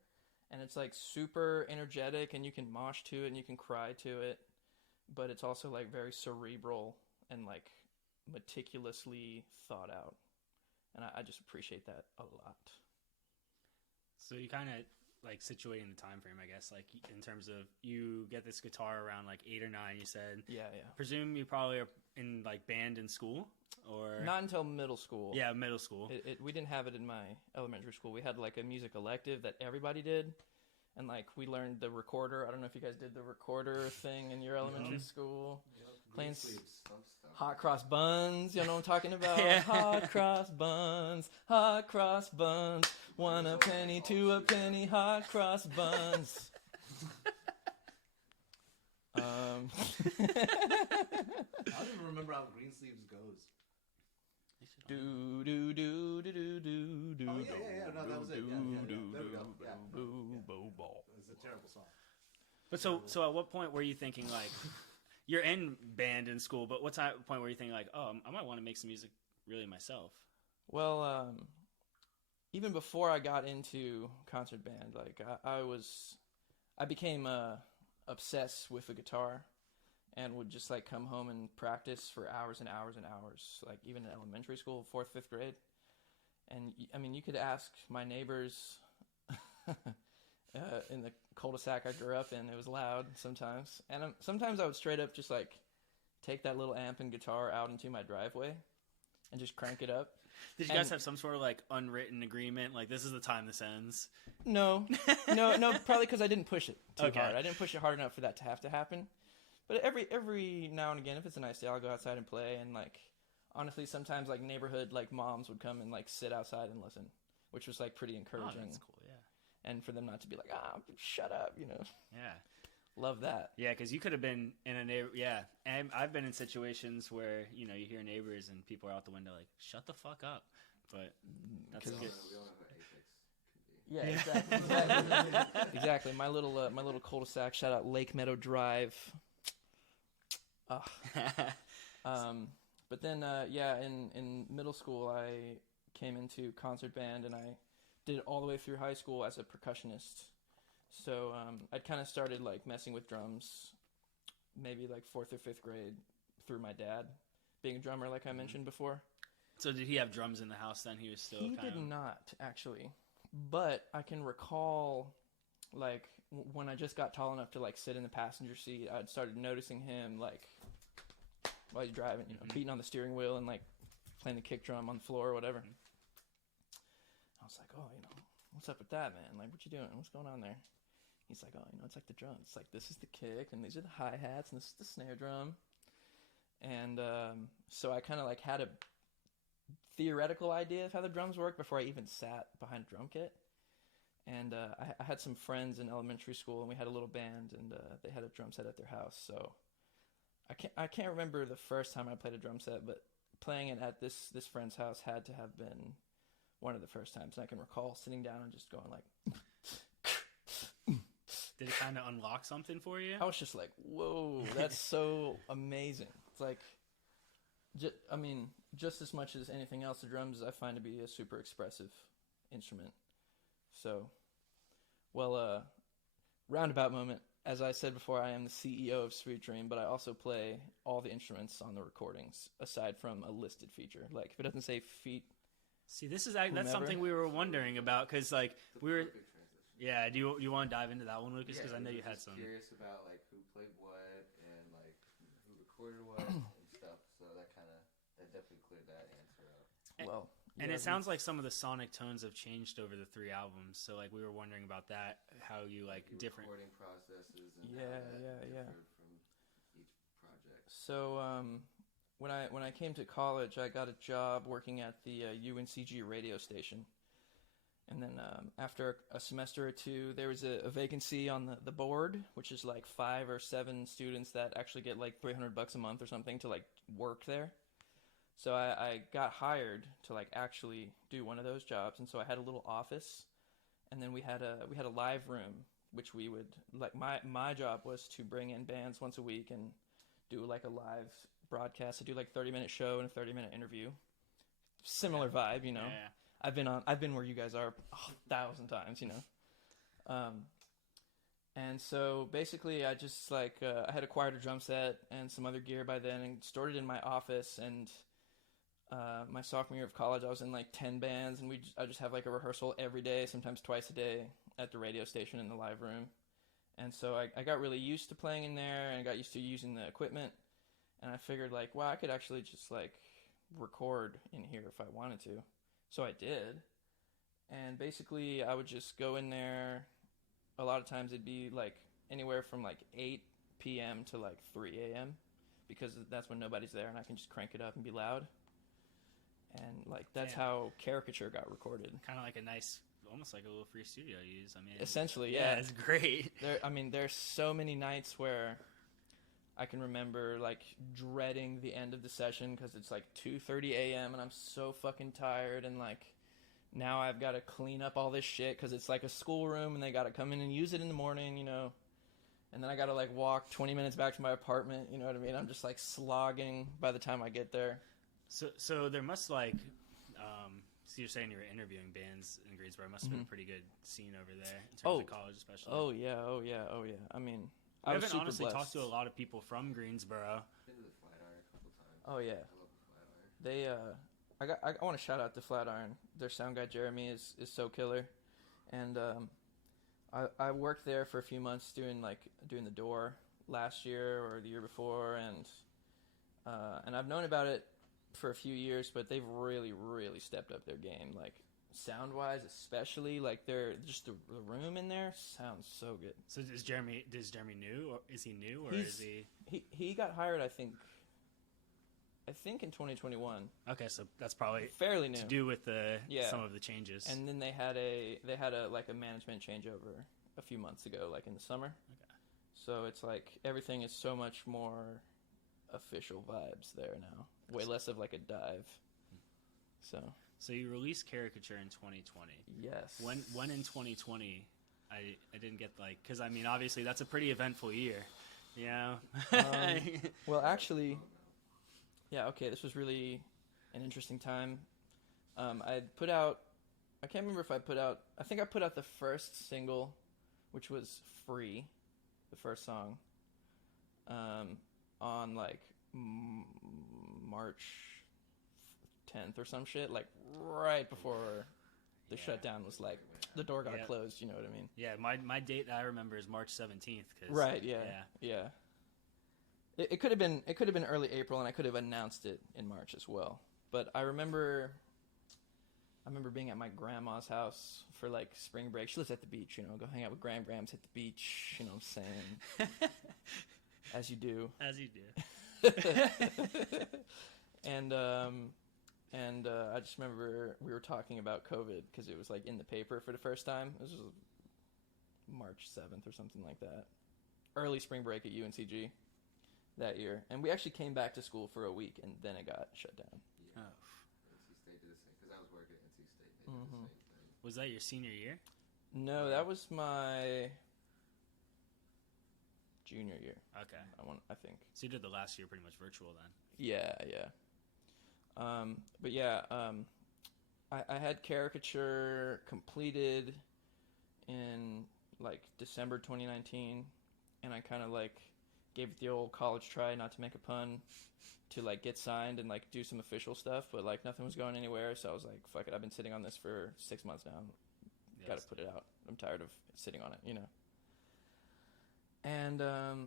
and it's like super energetic, and you can mosh to it and you can cry to it, but it's also like very cerebral and like meticulously thought out, and I just appreciate that a lot. So you kind of like situating the time frame, I guess, like in terms of you get this guitar around like 8 or 9, you said. Yeah. Presume you probably are in like band in school, or Not until middle school. Yeah, middle school. We didn't have it in my elementary school. We had like a music elective that everybody did, and like we learned the recorder. I don't know if you guys did the recorder thing in your elementary school. Playing hot cross buns, you know what I'm talking about? Yeah. Hot cross buns, 1 a penny, 2 a penny, hot cross buns. I don't even remember how Greensleeves goes. Do do do do do do do. Oh yeah. No, that was it. Yeah. There we go. Yeah. Boo ball. It's a terrible song. But so at what point were you thinking like, you're in band in school, but what point were you thinking like, oh, I might want to make some music really myself? Well, even before I got into concert band, like I became obsessed with the guitar, and would just like come home and practice for hours and hours and hours, like even in elementary school, 4th, 5th grade. And I mean, you could ask my neighbors in the cul-de-sac I grew up in. It was loud sometimes, and sometimes I would straight up just like take that little amp and guitar out into my driveway and just crank it up. Did you guys have some sort of like unwritten agreement, like this is the time this ends? No, probably because I didn't push it too hard. I didn't push it hard enough for that to have to happen. But every now and again, if it's a nice day, I'll go outside and play. And like honestly, sometimes like neighborhood like moms would come and like sit outside and listen, which was like pretty encouraging. Oh, that's cool, yeah. And for them not to be like, shut up, you know. Yeah. Love that. Yeah, because you could have been in a neighbor. Yeah, and I've been in situations where you hear neighbors and people are out the window like, "Shut the fuck up." But that's good. We all know what Apex can be. Yeah, exactly. Exactly. My little cul-de-sac. Shout out Lake Meadow Drive. But then, in middle school, I came into concert band, and I did it all the way through high school as a percussionist. So I'd kind of started like messing with drums, maybe like 4th or 5th grade, through my dad being a drummer, like I mentioned before. So did he have drums in the house then? He was still. He did not actually, but I can recall like when I just got tall enough to like sit in the passenger seat, I'd started noticing him like while he's driving, beating on the steering wheel and like playing the kick drum on the floor or whatever. I was like, oh, what's up with that, man? Like, what you doing? What's going on there? He's like, oh, it's like the drums. It's like, this is the kick, and these are the hi-hats, and this is the snare drum. And so I kind of like had a theoretical idea of how the drums work before I even sat behind a drum kit. And I had some friends in elementary school, and we had a little band, and they had a drum set at their house. So I can't remember the first time I played a drum set, but playing it at this friend's house had to have been one of the first times. And I can recall sitting down and just going like... Did it kind of unlock something for you? I was just like, whoa, that's so amazing. It's like, just as much as anything else, the drums I find to be a super expressive instrument. So, well, roundabout moment. As I said before, I am the CEO of Sweet Dream, but I also play all the instruments on the recordings, aside from a listed feature. Like, if it doesn't say feet... See, that's something we were wondering about, because, like, we were... Yeah, do you want to dive into that one, Lucas? Because I know you had some. Curious about like who played what and like who recorded what and stuff. So that definitely cleared that answer up. And it sounds like some of the sonic tones have changed over the 3 albums. So like we were wondering about that, how you like different recording processes and yeah from each project. So when I came to college, I got a job working at the UNCG radio station. And then after a semester or two, there was a vacancy on the board, which is like 5 or 7 students that actually get like $300 a month or something to like work there. So I got hired to like actually do one of those jobs, and so I had a little office, and then we had a live room, which we would like. My job was to bring in bands once a week and do like a live broadcast. I do like 30-minute show and a 30-minute interview. Similar vibe, Yeah. I've been where you guys are 1,000 times, And so basically I just like, I had acquired a drum set and some other gear by then and stored it in my office. And my sophomore year of college, I was in like 10 bands, and I just have like a rehearsal every day, sometimes twice a day at the radio station in the live room. And so I got really used to playing in there, and I got used to using the equipment. And I figured like, wow, I could actually just like record in here if I wanted to. So I did, and basically I would just go in there. A lot of times it'd be like anywhere from like 8 p.m. to like 3 a.m. because that's when nobody's there, and I can just crank it up and be loud. And like that's how Caricature got recorded. Kind of like a nice, almost like a little free studio to use. Essentially, yeah. Yeah, it's great. There's so many nights where I can remember like dreading the end of the session because it's like 2:30 a.m. and I'm so fucking tired, and like now I've got to clean up all this shit because it's like a schoolroom and they got to come in and use it in the morning, and then I gotta like walk 20 minutes back to my apartment. You know what I mean? I'm just like slogging by the time I get there. So there must like, so you're saying you were interviewing bands in Greensboro. Must have been a pretty good scene over there in terms of college, especially. Oh yeah. I mean, I was haven't super honestly blessed. talked to a lot of people from Greensboro. Been to the Flatiron a couple times. Oh yeah, I love the Flatiron. I want to shout out to Flatiron. Their sound guy Jeremy is so killer, and I worked there for a few months doing the door last year or the year before, and I've known about it for a few years, but they've really stepped up their game, like sound wise, especially like they're just the room in there sounds so good. So is Jeremy new, or is he new, or is he got hired I think in 2021. Okay, so that's probably fairly new to do with some of the changes. And then they had a like a management changeover a few months ago, like in the summer. Okay. So it's like everything is so much more official vibes there now. Way less of like a dive. So you released Caricature in 2020. Yes. When in 2020? I didn't get because I mean obviously that's a pretty eventful year. Yeah. Well, actually, yeah. Okay, this was really an interesting time. I put out. I can't remember if I put out. I think I put out the first single, which was "Free," the first song. On like March 10th or some shit, like right before the shutdown was like the door got closed. You know what I mean? Yeah. My date that I remember is March 17th. Right. Yeah. It could have been early April, and I could have announced it in March as well. But I remember being at my grandma's house for like spring break. She lives at the beach, you know. Go hang out with Grams, hit the beach. You know what I'm saying? As you do. As you do. And I just remember we were talking about COVID because it was like in the paper for the first time. This was March 7th or something like that. Early spring break at UNCG that year. And we actually came back to school for a week, and then it got shut down. Yeah. Oh. NC State did the same, because I was working at NC State. They did the same thing. Was that your senior year? No, that was my junior year. Okay. I think. So you did the last year pretty much virtual then? Yeah. But yeah, I had Caricature completed in like December 2019, and I kind of like gave it the old college try, not to make a pun, to like get signed and like do some official stuff, but like nothing was going anywhere, so I was like, fuck it, I've been sitting on this for 6 months now. Got to put it out. I'm tired of sitting on it, you know. And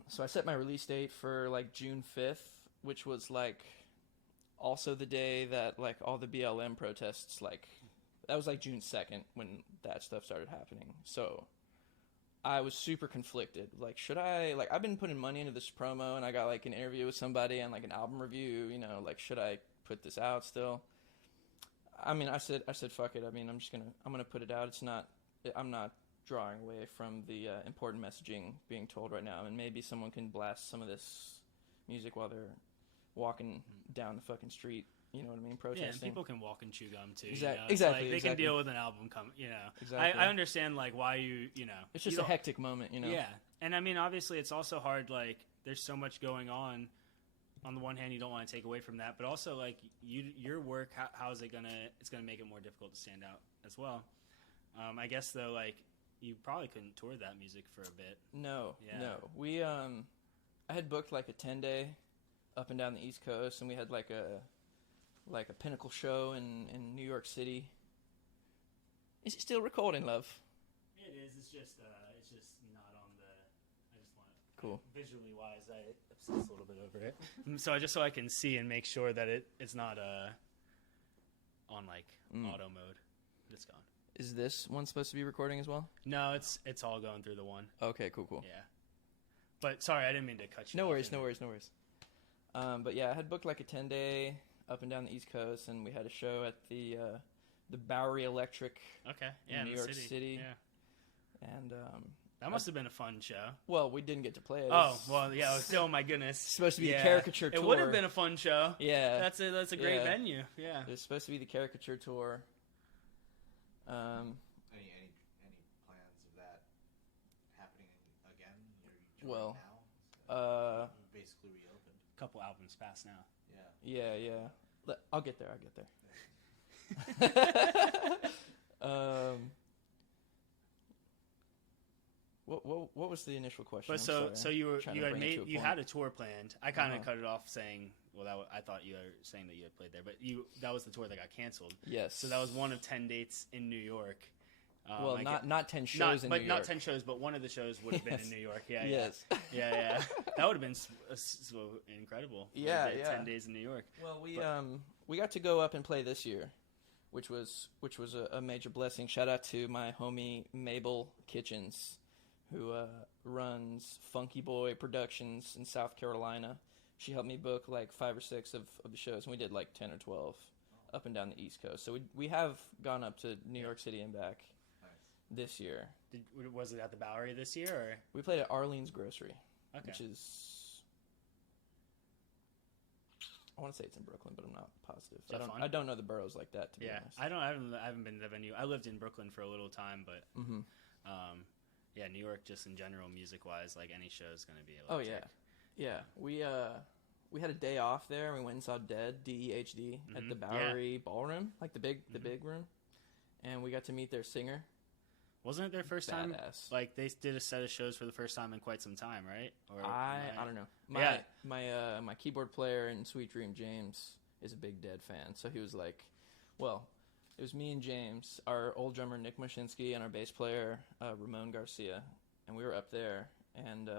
so I set my release date for like June 5th, which was like also the day that like all the BLM protests, like that was like June 2nd when that stuff started happening. So I was super conflicted. Like, should I, like, I've been putting money into this promo, and I got like an interview with somebody and like an album review, you know, like, should I put this out still? I mean, I said, fuck it. I mean, I'm gonna put it out. I'm not drawing away from the important messaging being told right now, and maybe someone can blast some of this music while they're walking down the fucking street. You know what I mean? Protesting. Yeah, and people can walk and chew gum too. Exactly. You know? Exactly. Like, they can deal with an album you know. Exactly. I understand like why you know. It's just a hectic moment, you know. Yeah, and I mean, obviously, it's also hard. Like, there's so much going on. On the one hand, you don't want to take away from that, but also like your work. How is it gonna? It's gonna make it more difficult to stand out as well. I guess though, like you probably couldn't tour that music for a bit. No. We I had booked like a 10-day up and down the East Coast, and we had like a Pinnacle show in New York City. Is it still recording, love? It is. It's just not on the. I just want cool. Visually wise, I obsess a little bit over it. So I can see and make sure that it's not on like auto mode. It's gone. Is this one supposed to be recording as well? No, it's all going through the one. Okay, cool. Yeah. But sorry, I didn't mean to cut you. No worries. But yeah, I had booked like a 10-day up and down the East Coast, and we had a show at the Bowery Electric. Okay. Yeah, in New York City. Yeah. And that must have been a fun show. Well, we didn't get to play it. Oh well, yeah. Oh my goodness. It's supposed to be the Caricature tour. It would have been a fun show. Yeah. That's a great venue. Yeah. It was supposed to be the Caricature tour. Any plans of that happening again? Well, now. Basically reopened. A couple albums past now. Yeah. I'll get there. What was the initial question? But so you had a tour planned. I kind of cut it off saying, I thought you were saying that you had played there, but that was the tour that got canceled. Yes. So that was one of 10 dates in New York. Not 10 shows in New York. Not 10 shows, but one of the shows would have been in New York. Yeah. Yes. Yeah. That would have been so incredible. 10 days in New York. Well, we got to go up and play this year, which was a major blessing. Shout out to my homie Mabel Kitchens, who runs Funky Boy Productions in South Carolina. She helped me book like 5 or 6 of the shows, and we did like 10 or 12 up and down the East Coast. So we have gone up to New York City and back this year. Was it at the Bowery this year? Or? We played at Arlene's Grocery, which is... I want to say it's in Brooklyn, but I'm not positive. I don't know the boroughs like that, to be honest. I haven't been to the venue. I lived in Brooklyn for a little time, but... Mm-hmm. New York, just in general, music-wise, like any show is going to be electric. We had a day off there, and we went and saw Dead, D-E-H-D, at the Bowery Ballroom, like the big room, and we got to meet their singer. Wasn't it their first time? Badass. Like, they did a set of shows for the first time in quite some time, right? Or I don't know. My keyboard player in Sweet Dream, James, is a big Dead fan, so he was like, it was me and James, our old drummer Nick Mashinsky, and our bass player Ramon Garcia, and we were up there, and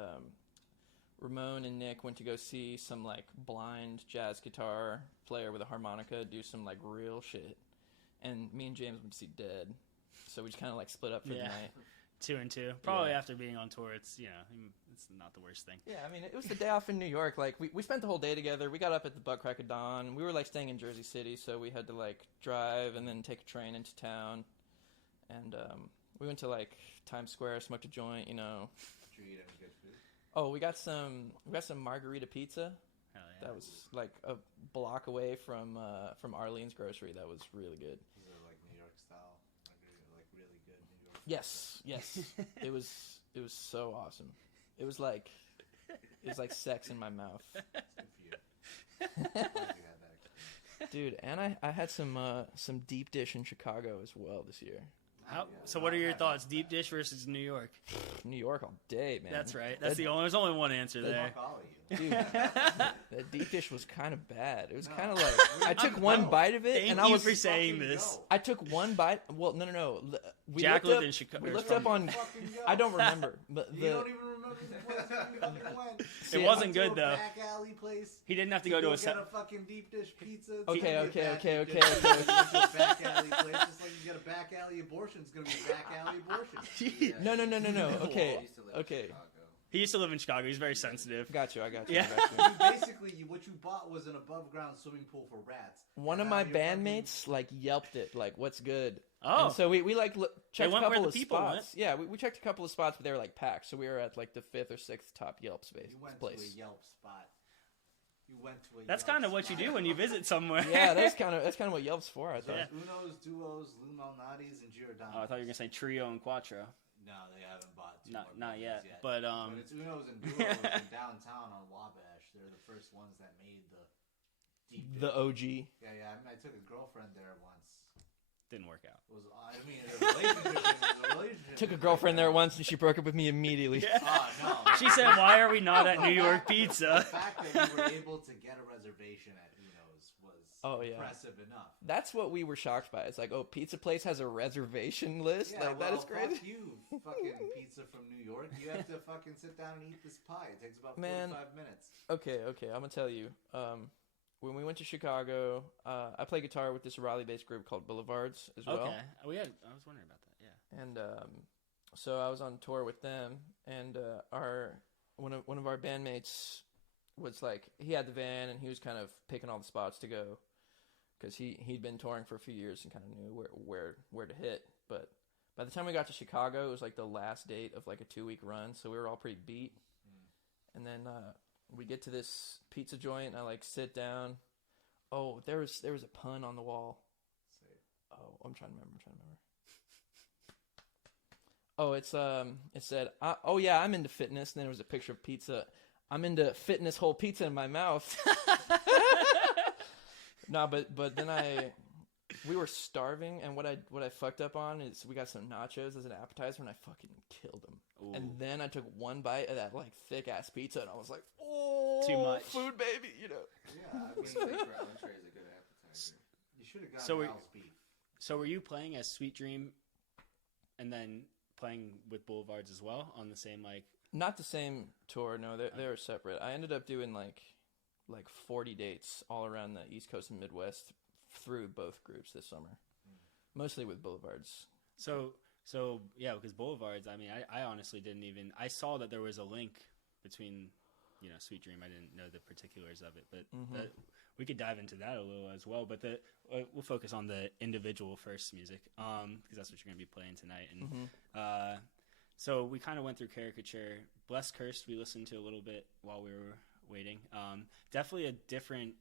Ramon and Nick went to go see some like blind jazz guitar player with a harmonica do some like real shit, and me and James went to see Dead, so we just kind of like split up for the night. 2 and 2. Probably after being on tour, it's not the worst thing. Yeah, I mean, it was the day off in New York. Like, we spent the whole day together. We got up at the butt crack of dawn. We were, like, staying in Jersey City, so we had to, like, drive and then take a train into town. And we went to, like, Times Square, smoked a joint, you know. Did you eat any good food? Oh, we got some margarita pizza. Hell yeah. That was, like, a block away from Arlene's Grocery. That was really good. Was it, like, New York style? Like, really good New York Yes. It was so awesome. It was like sex in my mouth. It's good for you. Dude, and I had some deep dish in Chicago as well this year. So what are your thoughts? Deep dish versus New York? New York all day, man. That's right. There's only one answer there. Dude, that deep dish was kind of bad. It was kind of like I took one bite of it, and I was for saying this. I took one bite. Well, no. Jack lived in Chicago. We looked up on. I don't remember. But you don't even remember the went. It wasn't good though. Back alley place. He didn't have to go to a get a fucking deep dish pizza. Okay. Back alley place, just like you get a back alley abortion, it's gonna be a back alley abortion. No. Okay. He used to live in Chicago. He's very sensitive. Got you. Yeah. Basically, what you bought was an above-ground swimming pool for rats. One of my bandmates like yelped it, like, "What's good?" Oh, and so we like checked a couple of spots. Went. Yeah, we checked a couple of spots, but they were like packed. So we were at like the 5th or 6th top Yelp place. You went to a Yelp spot. That's kind of what you do when you visit somewhere. Yeah, that's kind of what Yelp's for. I thought. Unos, duos, Lumalnatis, and Giordano's. Oh, I thought you were gonna say trio and quattro. No, they haven't bought not yet. But it's Unos and Duos in downtown on Wabash. They're the first ones that made the deep dish. The OG. Yeah. I took a girlfriend there once. Didn't work out. A relationship. Took a girlfriend there once, and she broke up with me immediately. Yeah. Oh, no. She said, "Why are we not at New York Pizza?" The fact that we were able to get a reservation at Uno's was impressive enough. That's what we were shocked by. It's like, oh, pizza place has a reservation list? Yeah, that is crazy. Fuck you, fucking pizza from New York. You have to fucking sit down and eat this pie. It takes about 45 minutes. Okay, I'm going to tell you. When we went to Chicago, I play guitar with this Raleigh-based group called Boulevards as well. Okay, I was wondering about that. Yeah. And so I was on tour with them, and one of our bandmates was like, he had the van, and he was kind of picking all the spots to go, because he'd been touring for a few years and kind of knew where to hit. But by the time we got to Chicago, it was like the last date of like a 2-week run, so we were all pretty beat. And then we get to this pizza joint, and I like sit down. Oh, there was a pun on the wall. Oh, I'm trying to remember. Oh, it said, oh yeah, I'm into fitness. And then there was a picture of pizza. I'm into fitness, whole pizza in my mouth. No, but then we were starving, and what I fucked up on is we got some nachos as an appetizer, and I fucking killed them. Ooh. And then I took one bite of that like thick ass pizza, and I was like, oh, too much food, baby, you know. Yeah, I mean, Steak for entree is a good appetizer. you should have gotten So Al's beef. So were you playing as Sweet Dream, and then playing with Boulevards as well on the same like? Not the same tour. No, they were separate. I ended up doing like 40 dates all around the East Coast and Midwest through both groups this summer, mostly with Boulevards. So yeah, because Boulevards. I mean, I honestly didn't even. I saw that there was a link between, Sweet Dream. I didn't know the particulars of it, but we could dive into that a little as well. But we'll focus on the individual first music, because that's what you're gonna be playing tonight. And so we kind of went through Caricature. Blessed Cursed we listened to a little bit while we were waiting. Definitely a different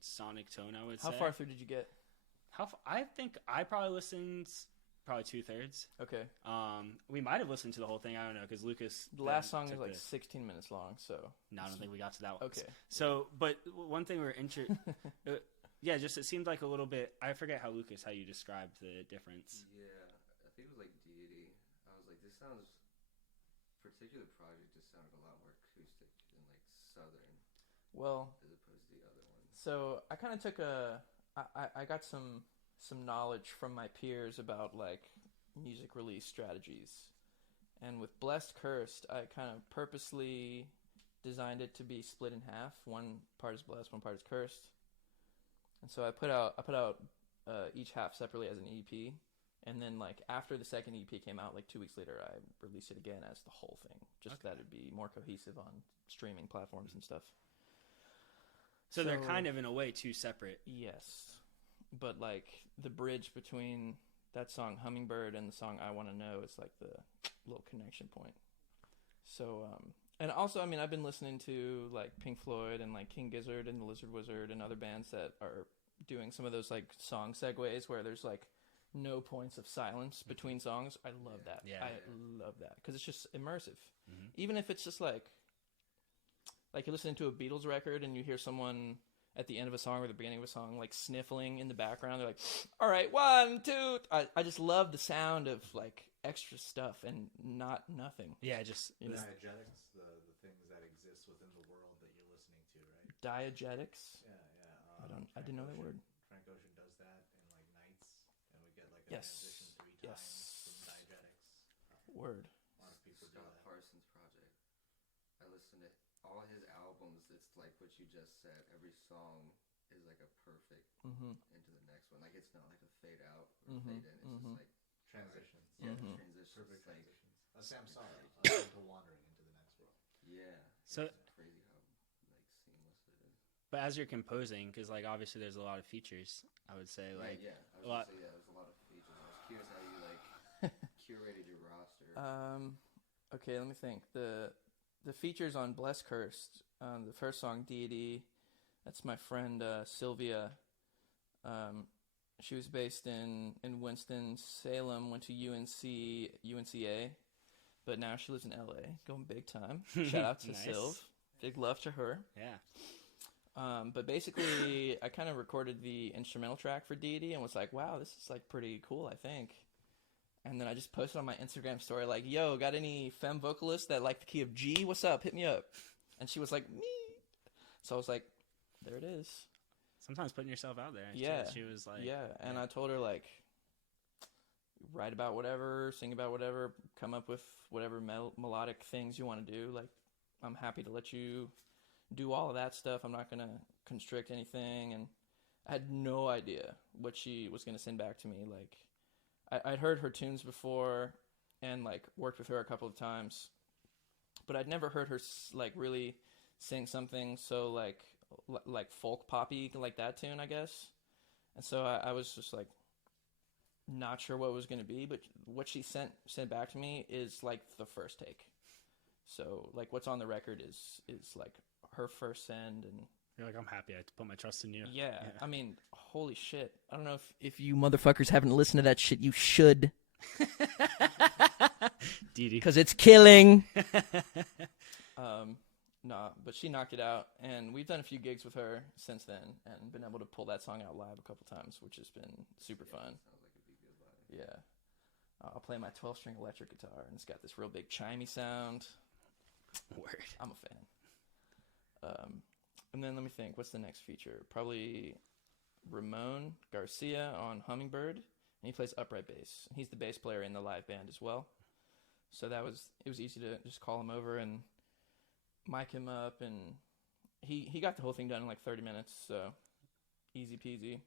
sonic tone, I would say. How far through did you get? I think I probably listened probably 2/3. Okay. We might have listened to the whole thing. I don't know, because Lucas. The last song is like 16 minutes long, so. No, I don't think we got to that one. Okay. So, but one thing we're interested. Yeah, just it seemed like a little bit. I forget how you described the difference. Yeah, I think it was like Deity. I was like, this sounds. Particular project just sounded a lot more acoustic and like southern. Well. As opposed to the other one. So I kind of took I got some knowledge from my peers about like music release strategies, and with Blessed Cursed, I kind of purposely designed it to be split in half. One part is blessed, one part is cursed, and so I put out each half separately as an EP, and then like after the second EP came out, like 2 weeks later, I released it again as the whole thing, just that it'd be more cohesive on streaming platforms and stuff. So they're kind of in a way two separate. Yes. But like the bridge between that song Hummingbird and the song I Want to Know is like the little connection point. So and also, I mean, I've been listening to like Pink Floyd and like King Gizzard and the Lizard Wizard and other bands that are doing some of those like song segues where there's like no points of silence between songs. I love that. Yeah. I love that because it's just immersive. Even if it's just like you're listening to a Beatles record and you hear someone at the end of a song or the beginning of a song like sniffling in the background. They're like, all right, 1, 2. I just love the sound of like extra stuff and not nothing. Yeah, just Diegetics, the things that exist within the world that you're listening to, right? Diegetics? Yeah. I didn't know that word. Frank Ocean does that in like Nights, and we get like a Yes. transition 3 times from Diegetics. Word. A lot of people do Scott that. Parsons project. I listened to all his albums. It's like what you just said. Every song is like a perfect into the next one. Like it's not like a fade out or fade in. It's just like Transitions. yeah, transitions. Perfect Like, transitions. Samsara, people wandering into the next world. yeah. So- it's crazy how like seamless it is. But as you're composing, because like obviously there's a lot of features, I would say like yeah. I was a lot. gonna say there's a lot of features. I was curious how you like curated your roster. Okay, let me think. The features on Bless Cursed, the first song Deity, that's my friend Sylvia. She was based in Winston-Salem, went to UNCA, but now she lives in LA, going big time. Shout out to Nice. Sylv. Big love to her. Yeah. But basically, I kind of recorded the instrumental track for Deity and was like, wow, this is like pretty cool, I think. And then I just posted on my Instagram story like, yo, got any femme vocalists that like the key of G? What's up? Hit me up. And she was like, me. So I was like, there it is. Sometimes putting yourself out there. Yeah. She was like, Yeah. And I told her like, write about whatever, sing about whatever, come up with whatever melodic things you want to do. Like, I'm happy to let you do all of that stuff. I'm not going to constrict anything. And I had no idea what she was going to send back to me. Like, I'd heard her tunes before and like worked with her a couple of times, but I'd never heard her like really sing something so like folk poppy like that tune, I guess. And so I was just like not sure what it was going to be, but what she sent back to me is like the first take. So like what's on the record is like her first send, and you're like, I'm happy I put my trust in you. yeah. I mean, holy shit. I don't know if you motherfuckers haven't listened to that shit, you should. Dee Dee. because it's killing. Nah, but she knocked it out, and we've done a few gigs with her since then, and been able to pull that song out live a couple times, which has been super fun. Sounds like it'd be good live. Yeah. I'll play my 12-string electric guitar, and it's got this real big chimey sound. Word. I'm a fan. And then let me think. What's the next feature? Probably Ramon Garcia on Hummingbird, and he plays upright bass. He's the bass player in the live band as well. So it was easy to just call him over and mic him up, and he got the whole thing done in like 30 minutes, so easy peasy.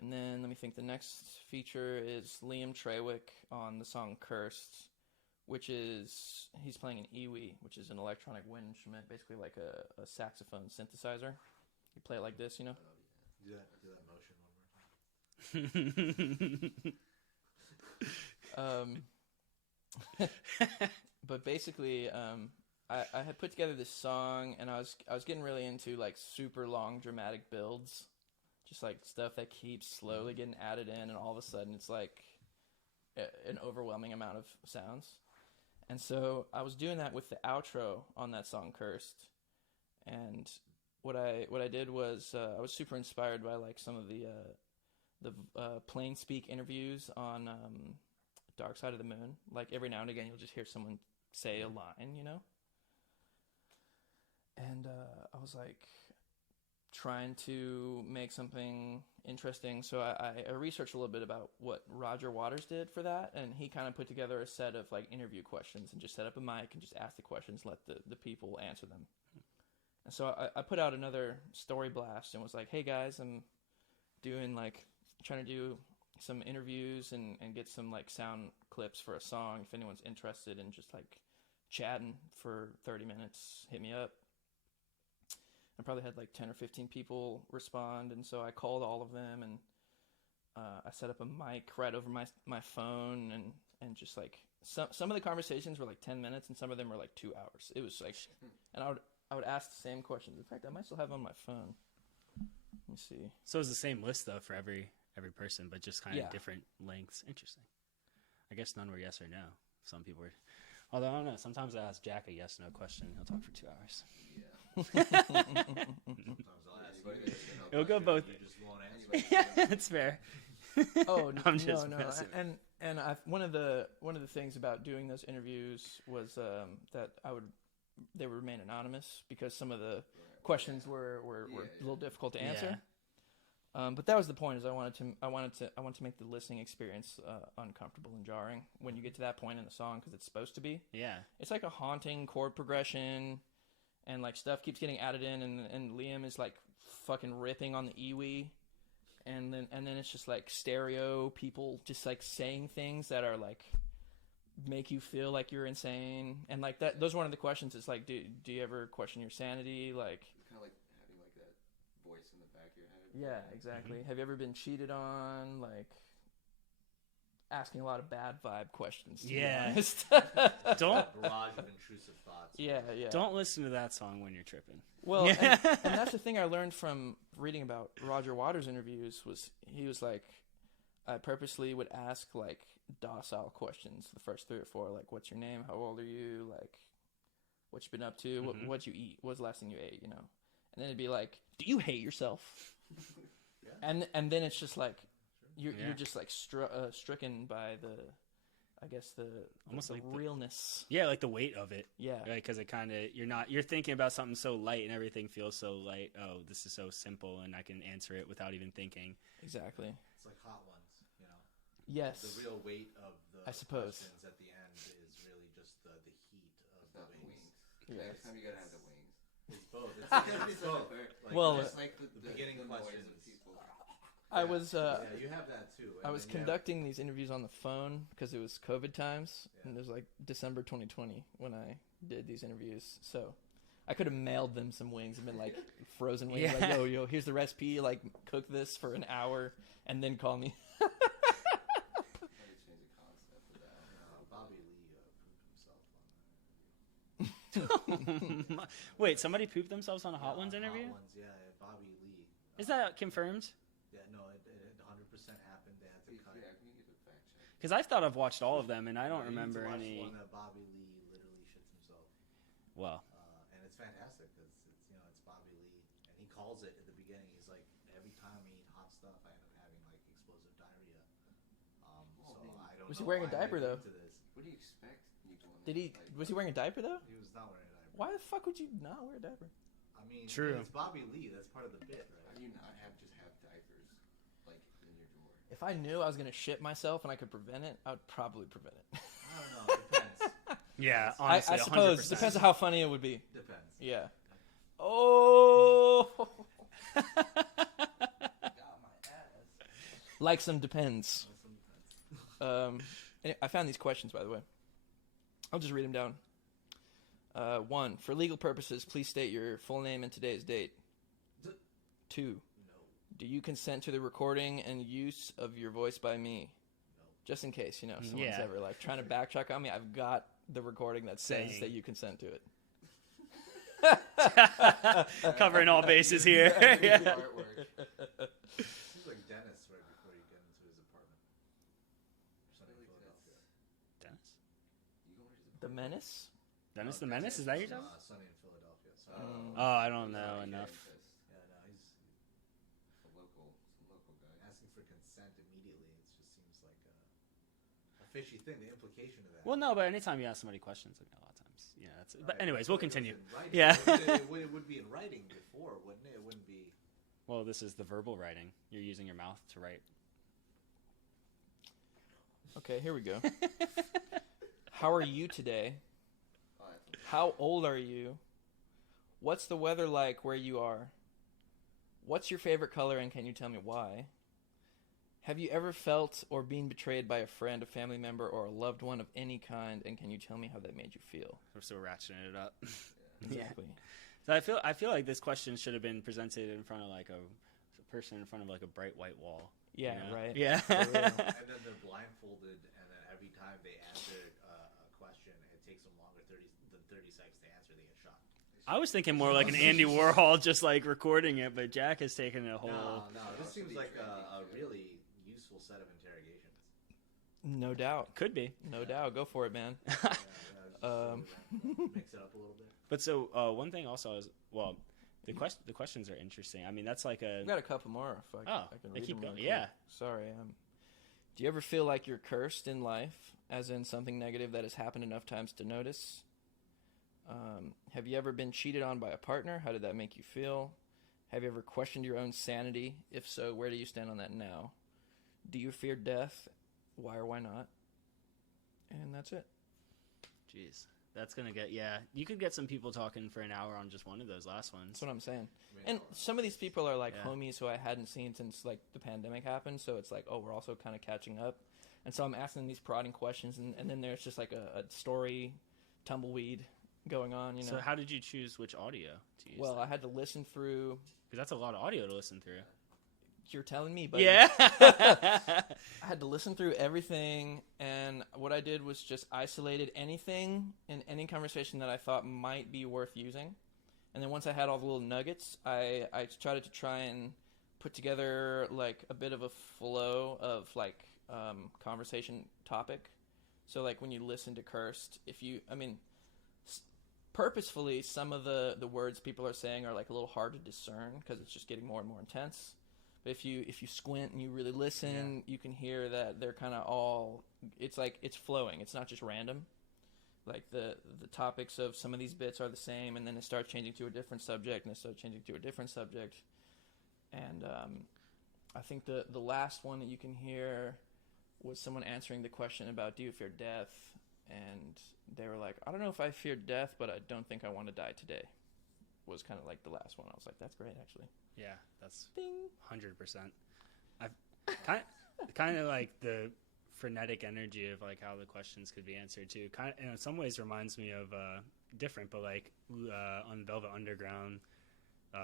And then let me think. The next feature is Liam Trawick on the song Cursed, which is, he's playing an iwi, which is an electronic wind instrument, basically like a saxophone synthesizer. You play it like this, you know? Do that motion one more time. But basically, I had put together this song, and I was getting really into like super long dramatic builds, just like stuff that keeps slowly getting added in, and all of a sudden it's like an overwhelming amount of sounds. And so I was doing that with the outro on that song Cursed, and what I did was I was super inspired by like some of the plain speak interviews on Dark Side of the Moon. Like every now and again you'll just hear someone say a line, you know? And I was like trying to make something interesting, so I researched a little bit about what Roger Waters did for that, and he kind of put together a set of like interview questions and just set up a mic and just ask the questions, let the people answer them. And so I put out another story blast and was like, hey guys, I'm doing like trying to do some interviews and get some like sound clips for a song. If anyone's interested in just like chatting for 30 minutes, hit me up. I probably had like 10 or 15 people respond, and so I called all of them, and I set up a mic right over my phone, and just like some of the conversations were like 10 minutes, and some of them were like 2 hours. It was like, and I would ask the same questions. In fact, I might still have it on my phone. Let me see. So it's the same list though for every person, but just kind of Yeah. different lengths. Interesting. I guess none were yes or no. Some people were. Although I don't know. Sometimes I ask Jack a yes/no question. He'll talk for 2 hours. Yeah. Sometimes I'll ask Anybody you, that's gonna It'll go both. you just won't answer. Anybody That's fair. Oh I'm just no. messing. And one of the things about doing those interviews was that they would remain anonymous because some of the questions were a little difficult to answer. But that was the point. Is I wanted to make the listening experience uncomfortable and jarring when you get to that point in the song, because it's supposed to be. Yeah. It's like a haunting chord progression, and like stuff keeps getting added in, and Liam is like fucking ripping on the iwi, and then it's just like stereo people just like saying things that are like make you feel like you're insane, and like that. Those are one of the questions. It's like, do you ever question your sanity? Like, It's kind of like having like that voice in the back of your head. yeah, exactly. Have you ever been cheated on? Like, asking a lot of bad vibe questions. To be honest. Don't Barrage of intrusive thoughts. Yeah. don't listen to that song when you're tripping. Well, and that's the thing I learned from reading about Roger Waters' interviews was he was like, I purposely would ask like docile questions the first 3 or 4, like, what's your name? How old are you? Like, what you been up to? What'd you eat? What's the last thing you ate? You know? And then it'd be like, do you hate yourself? And then it's just like, you're just like stricken by the, I guess the Almost like the realness. Yeah, like the weight of it. Yeah. Right, because it kind of you're thinking about something so light and everything feels so light. Oh, this is so simple, and I can answer it without even thinking. Exactly. It's like Hot Ones, you know. Yes. The real weight of the I suppose. questions at the end is really just the heat of It's the not the wings. wings. Yeah. Next time you gotta have the wings. It's both. It's both. Like, Well, Just like the beginning the noise questions. of people. I was yeah, you have that too. I was conducting these interviews on the phone because it was COVID times, and it was like December 2020 when I did these interviews. So I could have mailed them some wings and been like frozen wings, like, yo, here's the recipe, like cook this for an hour and then call me. How do you change the concept of that? Bobby Lee pooped himself on that. Wait, somebody pooped themselves on a Hot Ones interview? Hot Ones, yeah, Bobby Lee. Is that confirmed? Yeah, no, it 100% happened. They had to cut Yeah, it. can you get a fact check? Because I thought I've watched all of them, and I don't You need to remember watch any. One that Bobby Lee literally shits himself. Well, And it's fantastic because it's Bobby Lee, and he calls it at the beginning. He's like, every time I eat hot stuff, I end up having like explosive diarrhea. I don't. Was he know wearing a why I'm diaper, though? into this. What do you expect? You doing Did he? like, Was he wearing a diaper though? He was not wearing a diaper. Why the fuck would you not wear a diaper? I mean, True. It's Bobby Lee. That's part of the bit, right? How do you not have diapers like in your drawer? If I knew I was gonna shit myself and I could prevent it, I would probably prevent it. I don't know. Depends. yeah, I honestly, suppose 100%. depends on how funny it would be. Depends. Yeah. Oh. Like some depends. I found these questions, by the way. I'll just read them down. 1. For legal purposes, please state your full name and today's date. 2. No. Do you consent to the recording and use of your voice by me? No. Just in case, someone's Yeah. ever like trying to backtrack on me, I've got the recording that says Dang. that you consent to it. Covering all bases here. Yeah. Artwork. Seems like Dennis right before you get into his apartment. Sunny in Philadelphia. Dennis? You going to his The Menace? Dennis the Menace? Is that your job? Sunny in Philadelphia. So Oh, I don't know enough. yeah, no, he's Some local guy. asking for consent immediately. It just seems like a fishy thing. The implication of that. Well, no, but anytime you ask somebody questions, like a lot of times, yeah. That's it. But Right, anyways, but we'll it was continue. in writing. Yeah. It would be in writing before, wouldn't it? It wouldn't be. Well, this is the verbal writing. You're using your mouth to write. Okay, here we go. How are you today? Oh, that's How old are you? What's the weather like where you are? What's your favorite color and can you tell me why? Have you ever felt or been betrayed by a friend, a family member, or a loved one of any kind, and can you tell me how that made you feel? We're still ratcheting it up. Exactly. So I feel like this question should have been presented in front of like a person in front of like a bright white wall. Yeah, you know? right. Yeah. And then they're blindfolded, and then every time they answer a question, it takes them longer than 30 seconds to answer. They get shot. I was thinking more like an Andy Warhol just like recording it, but Jack has taken a whole. No, this seems like a really useful set of interrogations. No doubt. Could be. No doubt. Go for it, man. Mix it up a little bit. But so one thing also is the questions are interesting. I mean that's like a I've got a couple more. If I can they read keep them going. real Yeah. quick. Sorry. Do you ever feel like you're cursed in life, as in something negative that has happened enough times to notice? Have you ever been cheated on by a partner? How did that make you feel? Have you ever questioned your own sanity? If so, where do you stand on that now? Do you fear death? Why or why not? And that's it. Jeez, that's gonna get You could get some people talking for an hour on just one of those last ones. That's what I'm saying. And some of these people are like Yeah. homies who I hadn't seen since like the pandemic happened. So it's like, oh, we're also kind of catching up. And so I'm asking these prodding questions, and then there's just like a story tumbleweed going on. You know. So how did you choose which audio to use? Well, I had to listen through. because that's a lot of audio to listen through. You're telling me, buddy. Yeah. I had to listen through everything, and what I did was just isolated anything in any conversation that I thought might be worth using. And then once I had all the little nuggets, I tried to try and put together like a bit of a flow of like conversation topic. So like when you listen to Cursed, purposefully some of the words people are saying are like a little hard to discern because it's just getting more and more intense. But if you squint and you really listen, you can hear that they're kind of all. It's like it's flowing. It's not just random. Like the topics of some of these bits are the same, and then it starts changing to a different subject, and it starts changing to a different subject. And I think the last one that you can hear was someone answering the question about do you fear death, and they were like, I don't know if I fear death, but I don't think I want to die today. Was kind of like the last one. I was like, that's great, actually. Yeah, that's Ding. 100%. I've kind of like the frenetic energy of like how the questions could be answered too. Kind of, in some ways, reminds me of different, but like on Velvet Underground,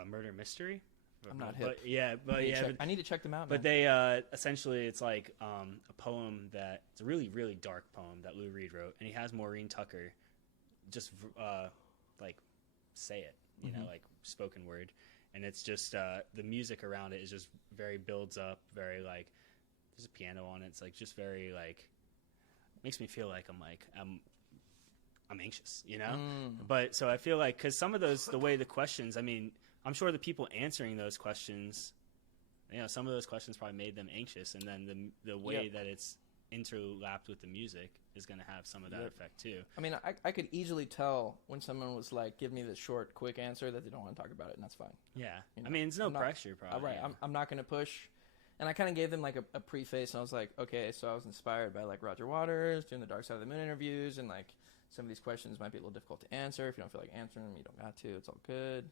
Murder Mystery. I'm not but, hip. Yeah, but I need to check them out. But man. they essentially it's like a poem that it's a really really dark poem that Lou Reed wrote, and he has Maureen Tucker just like say it, you know, like spoken word. And it's just the music around it is just very builds up, very like there's a piano on it. It's like just very like makes me feel like I'm anxious, you know? But so I feel like, because some of those, the way the questions, I mean, I'm sure the people answering those questions, you know, some of those questions probably made them anxious, and then the way that it's interlapped with the music is going to have some of that effect too. I mean, I could easily tell when someone was like, give me the short, quick answer that they don't want to talk about it, and that's fine. Yeah. You know? I mean, it's no pressure, probably. Right. Yeah. I'm not going to push. And I kind of gave them like a preface, and I was like, okay, so I was inspired by like Roger Waters doing the Dark Side of the Moon interviews, and like some of these questions might be a little difficult to answer. If you don't feel like answering them, you don't got to. It's all good.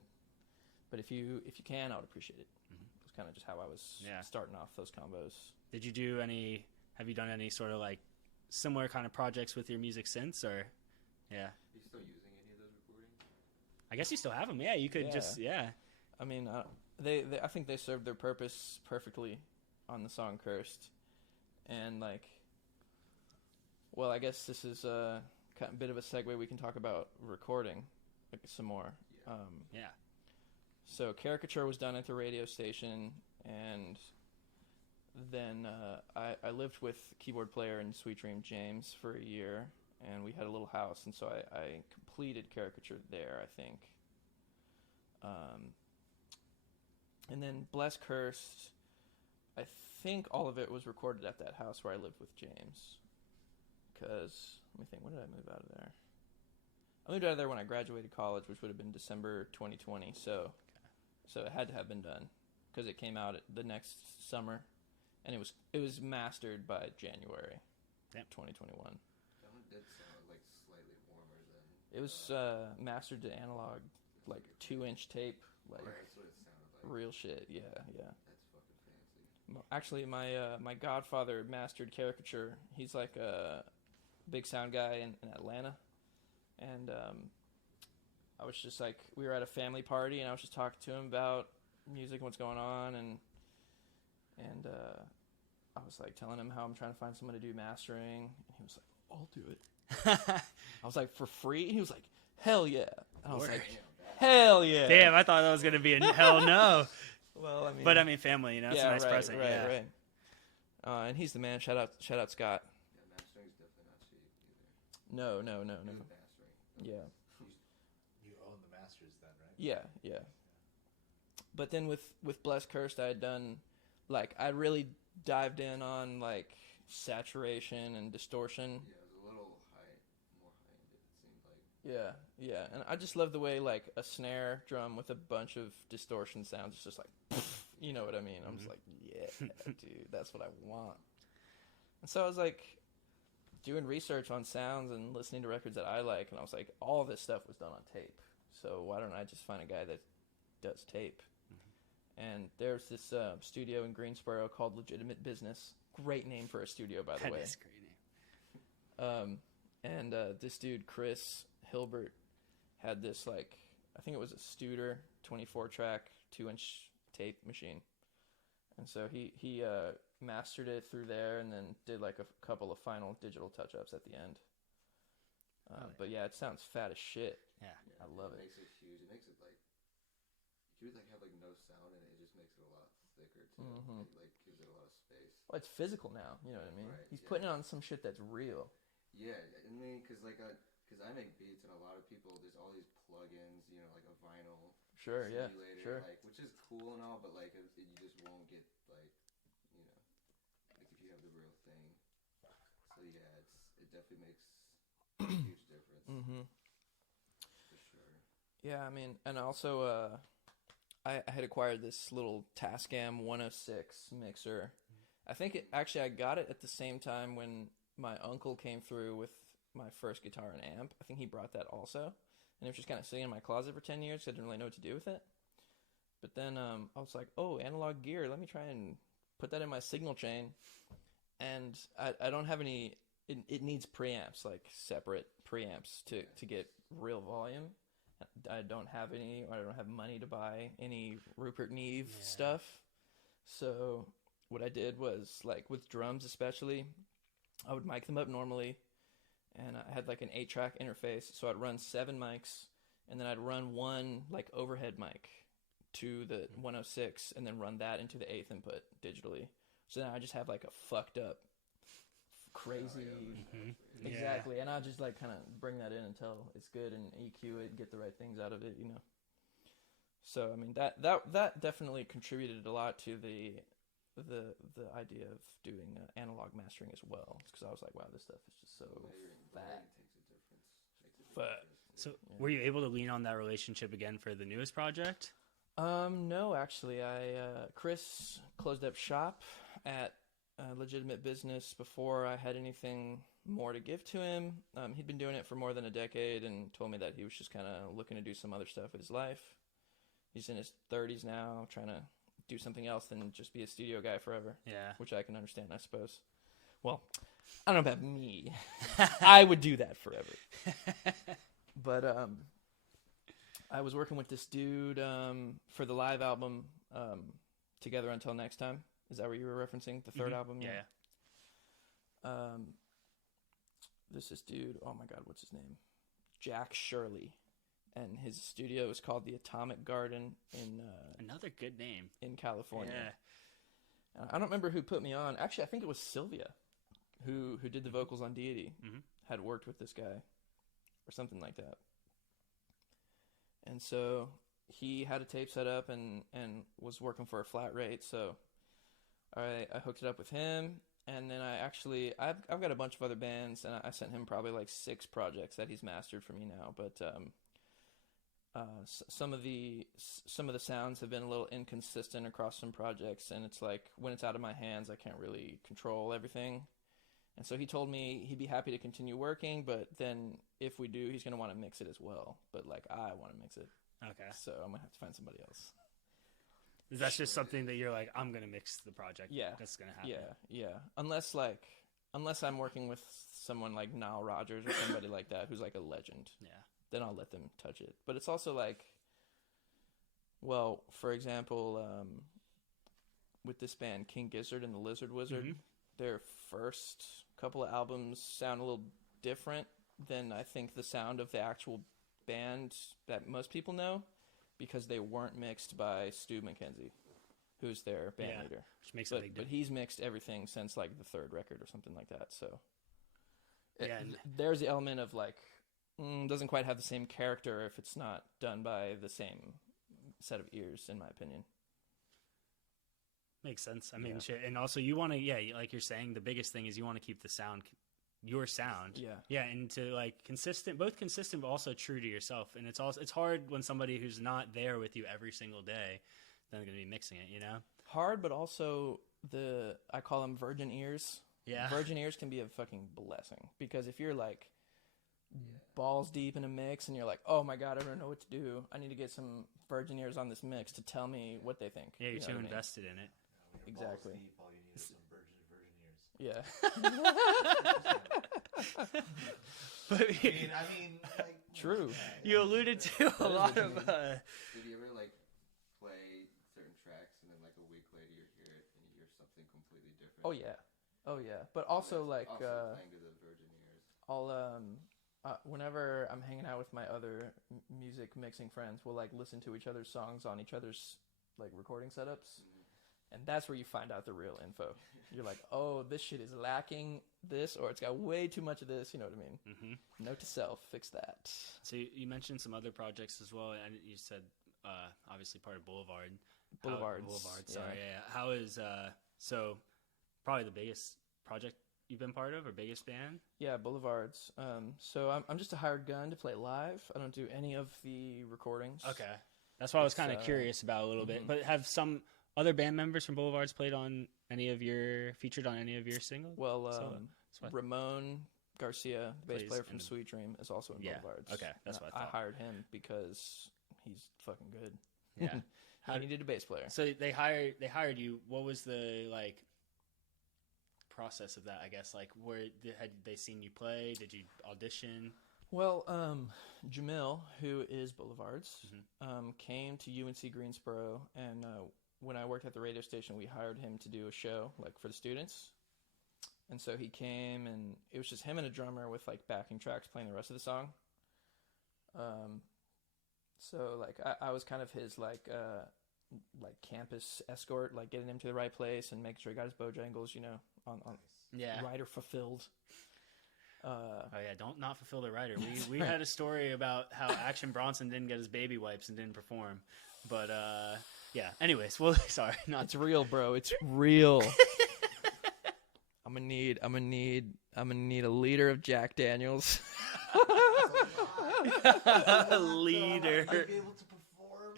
But if you can, I would appreciate it. It's kind of just how I was starting off those combos. Did you do any? Have you done any sort of like similar kind of projects with your music since, or? Yeah. Are you still using any of those recordings? I guess you still have them. Yeah, you could just I mean, they I think they served their purpose perfectly on the song "Cursed," and like, well, I guess this is a bit of a segue. We can talk about recording like some more. Yeah. So Caricature was done at the radio station, and then I lived with keyboard player and Sweet Dream James for a year, and we had a little house, and so I completed Caricature there, I think. And then Bless Cursed, I think all of it was recorded at that house where I lived with James. Because, let me think, when did I move out of there? I moved out of there when I graduated college, which would have been December 2020, so it had to have been done, because it came out the next summer, and it was mastered by January 2021. That one did sound like slightly warmer than... It was mastered to analog, like 2-inch tape, like that's what it sounded like. real shit. Yeah. That's fucking fancy. Actually, my godfather mastered Caricature. He's like a big sound guy in Atlanta, and I was just like, we were at a family party, and I was just talking to him about music and what's going on, and I was like telling him how I'm trying to find someone to do mastering, and he was like, I'll do it. I was like, for free? He was like, hell yeah. And I was like, hell yeah. Damn, I thought that was gonna be a hell no. Well, I mean, but I mean, family, you know, it's a nice present. Right. And he's the man. Shout out, Scott. Yeah, mastering's definitely not cheap either. No. Mastering. Yeah. You own the masters then, right? Yeah. But then with Bless Cursed, I had done, like, I really dived in on, like, saturation and distortion. Yeah, it was a little more high-ended, it seemed like. Yeah. And I just love the way, like, a snare drum with a bunch of distortion sounds is just like, you know what I mean? I'm just like, yeah, dude, that's what I want. And so I was, like, doing research on sounds and listening to records that I like, and I was like, all of this stuff was done on tape. So why don't I just find a guy that does tape? And there's this studio in Greensboro called Legitimate Business. Great name for a studio, by the way. That is a great name. And this dude, Chris Hilbert, had this, like, I think it was a Studer 24-track 2-inch tape machine. And so he mastered it through there and then did, like, a couple of final digital touch-ups at the end. But, yeah, it sounds fat as shit. Yeah. I love it. It makes it huge. It makes it, like, you would, like, have, like, no sound in it. It just makes it a lot thicker, too. Mhm. It, like, gives it a lot of space. Well, it's physical now, you know what I mean? Right, He's yeah. putting it on some shit that's real. Yeah, I mean, because I make beats, and a lot of people, there's all these plugins, you know, like a vinyl Sure, yeah, simulator, sure. like, which is cool and all, but, like, you just won't get, like, you know, like, if you have the real thing. So, yeah, it definitely makes a huge difference. Mm-hmm. For sure. Yeah, I mean, and also, I had acquired this little Tascam 106 mixer. I think I got it at the same time when my uncle came through with my first guitar and amp. I think he brought that also. And it was just kind of sitting in my closet for 10 years, so I didn't really know what to do with it. But then I was like, oh, analog gear, let me try and put that in my signal chain. And I don't have any, it needs preamps, like separate preamps to get real volume. I don't have any, or I don't have money to buy any Rupert Neve stuff. So what I did was, like, with drums especially, I would mic them up normally, and I had, like, an 8-track interface, so I'd run 7 mics, and then I'd run one, like, overhead mic to the 106, and then run that into the 8th input digitally. So then I just have, like, a fucked up crazy. Mhm. Exactly, and I just like kind of bring that in until it's good and EQ it, get the right things out of it, you know. So I mean that definitely contributed a lot to the idea of doing analog mastering as well, because I was like, wow, this stuff is just so fat. But so, were you able to lean on that relationship again for the newest project? No, actually, Chris closed up shop at a legitimate business before I had anything more to give to him. He'd been doing it for more than a decade and told me that he was just kind of looking to do some other stuff with his life. He's in his 30s now, trying to do something else than just be a studio guy forever. Yeah. Which I can understand, I suppose. Well, I don't know about me. I would do that forever. But I was working with this dude for the live album, Together Until Next Time. Is that what you were referencing? The third album? Yeah. This dude, oh my god, what's his name? Jack Shirley. And his studio is called the Atomic Garden in Another good name. In California. Yeah. I don't remember who put me on. Actually, I think it was Sylvia who did the vocals on Deity. Mm-hmm. Had worked with this guy or something like that. And so he had a tape set up and was working for a flat rate. So I hooked it up with him. And then I've got a bunch of other bands, and I sent him probably like 6 projects that he's mastered for me now. But some of the sounds have been a little inconsistent across some projects, and it's like when it's out of my hands, I can't really control everything. And so he told me he'd be happy to continue working, but then if we do, he's going to want to mix it as well. But like, I want to mix it. Okay. So I'm going to have to find somebody else. Is that just something that you're like, I'm going to mix the project? Yeah. That's going to happen. Yeah. Unless I'm working with someone like Nile Rodgers or somebody like that who's like a legend. Yeah. Then I'll let them touch it. But it's also like, well, for example, with this band, King Gizzard and the Lizard Wizard, their first couple of albums sound a little different than I think the sound of the actual band that most people know, because they weren't mixed by Stu McKenzie, who's their band leader. Which makes a big difference. But he's mixed everything since like the third record or something like that. So and there's the element of like, doesn't quite have the same character if it's not done by the same set of ears, in my opinion. Makes sense. I mean, shit. And also you want to, like you're saying, the biggest thing is you want to keep the sound, your sound. Yeah. Yeah. And to like both consistent, but also true to yourself. And it's hard when somebody who's not there with you every single day, then going to be mixing it, you know? Hard, but also I call them virgin ears. Yeah. Virgin ears can be a fucking blessing, because if you're like balls deep in a mix and you're like, oh my god, I don't know what to do, I need to get some virgin ears on this mix to tell me what they think. Yeah, you're too what I mean? invested in it. Exactly. Balls deep, all you need is some virgin ears. Yeah. But I mean, like, True. you alluded to a lot of. Did you ever like play certain tracks and then like a week later you hear it and you hear something completely different? Oh yeah. But also like also playing to the virgin ears. I'll whenever I'm hanging out with my other music mixing friends, we'll like listen to each other's songs on each other's like recording setups. And that's where you find out the real info. You're like, oh, this shit is lacking this, or it's got way too much of this. You know what I mean? Mm-hmm. Note to self, fix that. So you mentioned some other projects as well, and you said obviously part of Boulevards. Boulevards. Sorry, yeah. How is so probably the biggest project you've been part of, or biggest band? Yeah, Boulevards. So I'm just a hired gun to play live. I don't do any of the recordings. Okay, that's why I was kind of curious about a little bit. But have some other band members from Boulevards featured on any of your singles? Well, Ramon Garcia, the bass player from in Sweet Dream, is also in Boulevards. Okay, that's what I thought. I hired him because he's fucking good. Yeah. I needed a bass player. So they hired you. What was the like process of that? I guess like had they seen you play? Did you audition? Well, Jamil, who is Boulevards, came to UNC Greensboro, and when I worked at the radio station, we hired him to do a show like for the students. And so he came, and it was just him and a drummer with like backing tracks playing the rest of the song. So like I was kind of his like campus escort, like getting him to the right place and making sure he got his bojangles, on Yeah. writer fulfilled. Oh yeah, don't not fulfill the writer. We had a story about how Action Bronson didn't get his baby wipes and didn't perform, but yeah. Anyways, well, sorry, not. It's real, bro. It's real. I'm gonna need a liter of Jack Daniels. Leader. I'd be able to perform.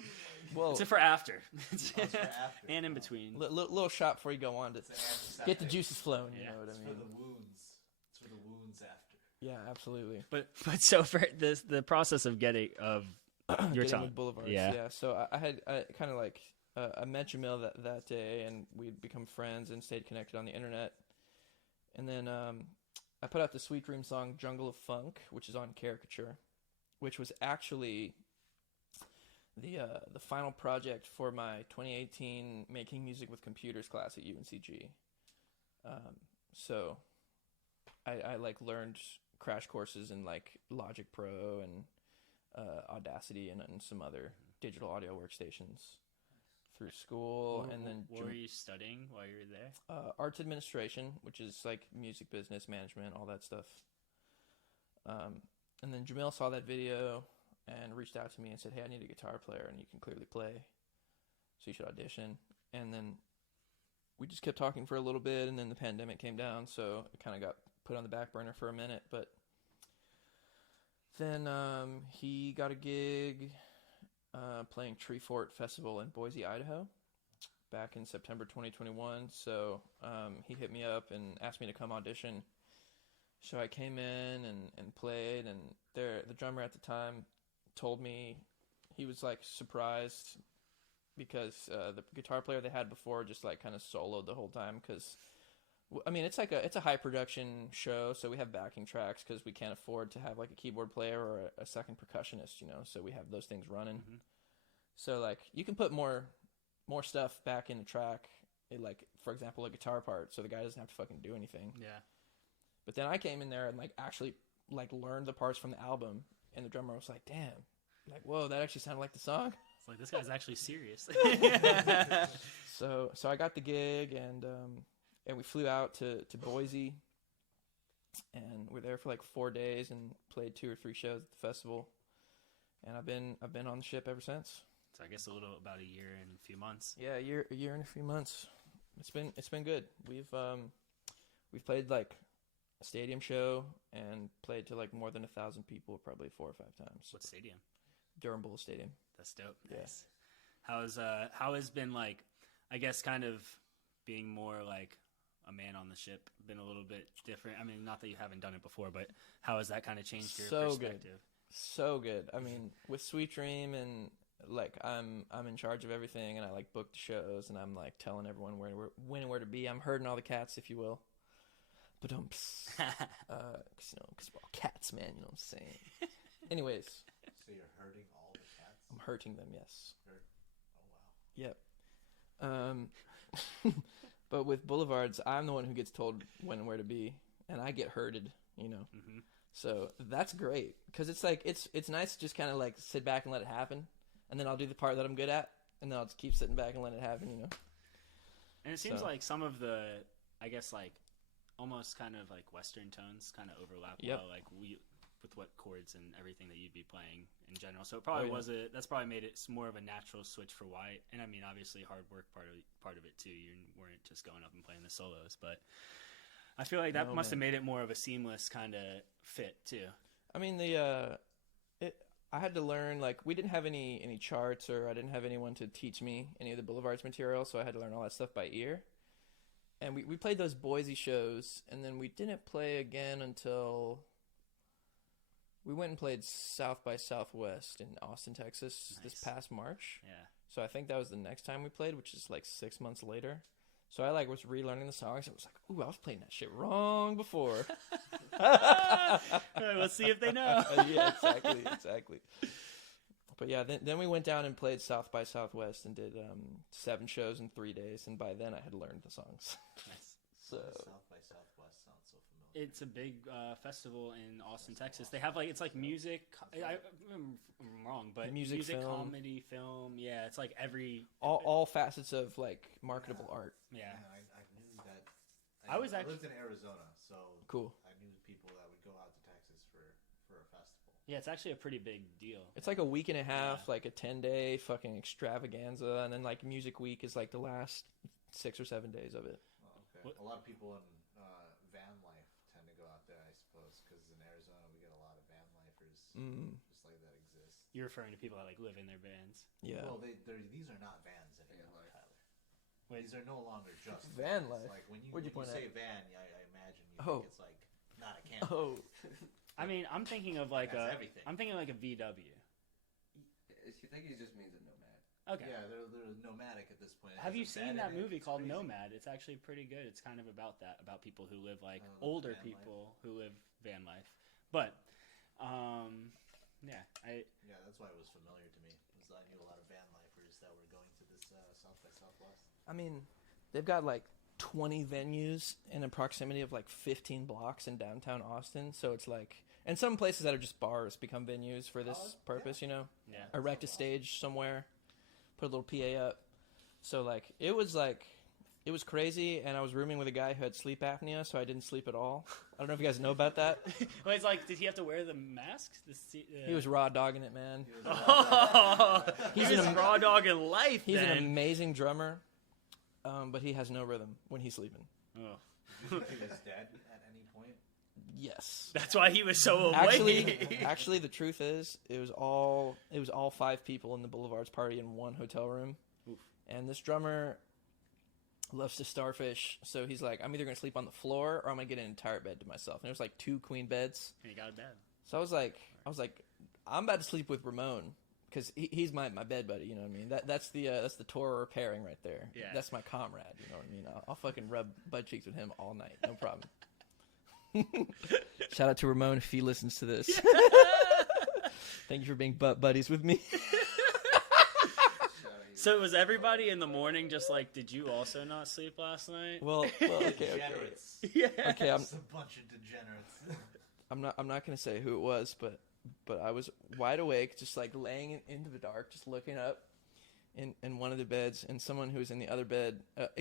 Well, It's for after. It's for after. And in between. little shot before you go on to It's an get the antiseptic. juices flowing. You Yeah. know what I It's for mean? the wounds. It's for the wounds after. Yeah, absolutely. But so for this, the process of getting your Getting song. with Boulevards. Yeah. Yeah. So I kind of like I met Jamil that day, and we'd become friends and stayed connected on the internet. And then I put out the Sweet Dream song "Jungle of Funk," which is on Caricature, which was actually the final project for my 2018 Making Music with Computers class at UNCG. So I like learned crash courses in like Logic Pro and Audacity and some other digital audio workstations through school. And then what were you studying while you were there? arts administration, which is like music business management, all that stuff. And then Jamil saw that video and reached out to me and said, "Hey, I need a guitar player, and you can clearly play, so you should audition." And then we just kept talking for a little bit, and then the pandemic came down, so it kind of got put on the back burner for a minute. But then he got a gig playing Tree Fort Festival in Boise, Idaho, back in September 2021. So he hit me up and asked me to come audition. So I came in and played, and the drummer at the time told me he was like surprised because the guitar player they had before just like kind of soloed the whole time, because I mean it's a high production show, so we have backing tracks because we can't afford to have like a keyboard player or a second percussionist, you know, so we have those things running. Mm-hmm. So like you can put more stuff back in the track, like for example a guitar part, so the guy doesn't have to fucking do anything. Yeah. But then I came in there and like actually like learned the parts from the album, and the drummer was like, "Damn, like whoa, that actually sounded like the song." It's like, this guy's actually serious. So I got the gig, and we flew out to Boise, and we're there for like 4 days and played 2 or 3 shows at the festival, and I've been on the ship ever since. So I guess about a year and a few months. Yeah, a year and a few months. It's been good. We've played like a stadium show and played to like more than 1,000 people probably 4 or 5 times. What stadium? Durham Bulls Stadium. That's dope. Yeah. Nice. How has been like, I guess kind of being more like a man on the ship been a little bit different? I mean, not that you haven't done it before, but how has that kind of changed your perspective? So good. I mean, with Sweet Dream, and like I'm in charge of everything, and I like book the shows, and I'm like telling everyone when and where to be. I'm herding all the cats, if you will. But because we're all cats, man. You know what I'm saying? Anyways. So you're hurting all the cats? I'm hurting them, yes. Oh, wow. Yep. But with Boulevards, I'm the one who gets told when and where to be, and I get herded, you know. Mm-hmm. So that's great, because it's like it's nice to just kind of like sit back and let it happen, and then I'll do the part that I'm good at, and then I'll just keep sitting back and let it happen, you know. And it seems So. like some of the, I guess like almost kind of like Western tones kind of overlap Yep. well, like with what chords and everything that you'd be playing in general. So it probably that's probably made it more of a natural switch for Wyatt. And I mean, obviously hard work part of it too. You weren't just going up and playing the solos, but I feel like that must have made it more of a seamless kind of fit too. I mean, I had to learn, like, we didn't have any charts, or I didn't have anyone to teach me any of the Boulevards material, so I had to learn all that stuff by ear. And we played those Boise shows, and then we didn't play again until we went and played South by Southwest in Austin, Texas this past March. Yeah. So I think that was the next time we played, which is like 6 months later. So I like was relearning the songs. I was like, ooh, I was playing that shit wrong before. Let's see if they know. Yeah, exactly. But yeah, then we went down and played South by Southwest and did 7 shows in 3 days, and by then I had learned the songs. Nice. So South by Southwest sounds so familiar. It's a big festival in Austin, Texas. They have it's like music. I'm wrong, but Music, film. comedy, film. Yeah, it's like every all facets of like marketable art. Yeah. I knew that. I was I actually lived in Arizona, so Cool. I knew people that would go out to Texas for a festival. yeah, it's actually a pretty big deal. It's like a week and a half, Yeah. like a 10-day fucking extravaganza, and then like Music Week is like the last 6 or 7 days of it. Oh, okay. What- A lot of people in van life tend to go out there, I suppose, because in Arizona we get a lot of van lifers just like that exist. You're referring to people that like live in their vans. Yeah. Well, these are not vans anymore, life. Tyler. Wait. These are no longer just Van vans. life? Like when you, What'd you when point you at? say van, I imagine you Oh. think it's like not a camper. Oh, I mean, I'm thinking of like That's a. everything. I'm thinking like a VW. You think he just means a nomad? Okay. Yeah, they're nomadic at this point. It Have has you a seen bed that in it. movie It's called crazy. Nomad? It's actually pretty good. It's kind of about that, about people who live like Live older van people who live van life. But, yeah, Yeah, that's why it was familiar to me. Because I knew a lot of van lifers that were going to this South by Southwest. I mean, they've got like 20 venues in a proximity of like 15 blocks in downtown Austin. So it's like, and some places that are just bars become venues for this purpose, you know? yeah. Erect a stage somewhere, put a little PA up. So like, it was crazy, and I was rooming with a guy who had sleep apnea, so I didn't sleep at all. I don't know if you guys know about that. Well, it's like, did he have to wear the mask? He was raw dogging it, man. He was Oh, he He's was an- raw dog in life. He's then. an amazing drummer, but he has no rhythm when he's sleeping. Oh. Did you think he was dead at any point? Yes. That's why he was so awake. Actually, the truth is, it was all 5 people in the Boulevards party in one hotel room. Oof. And this drummer loves to starfish, so he's like, I'm either gonna sleep on the floor or I'm gonna get an entire bed to myself. And there was like 2 queen beds. He got a bed. So I was like, I'm about to sleep with Ramon because he's my bed buddy. You know what I mean? That's the Torah pairing right there. Yeah. That's my comrade. You know what I mean? I'll fucking rub butt cheeks with him all night, no problem. Shout out to Ramon if he listens to this. Thank you for being butt buddies with me. So was everybody in the morning just like, did you also not sleep last night? Well, okay. Degenerates. Yeah. Okay, Just a bunch of degenerates. I'm not gonna say who it was, but I was wide awake, just like laying into the dark, just looking up in one of the beds, and someone who was in the other bed,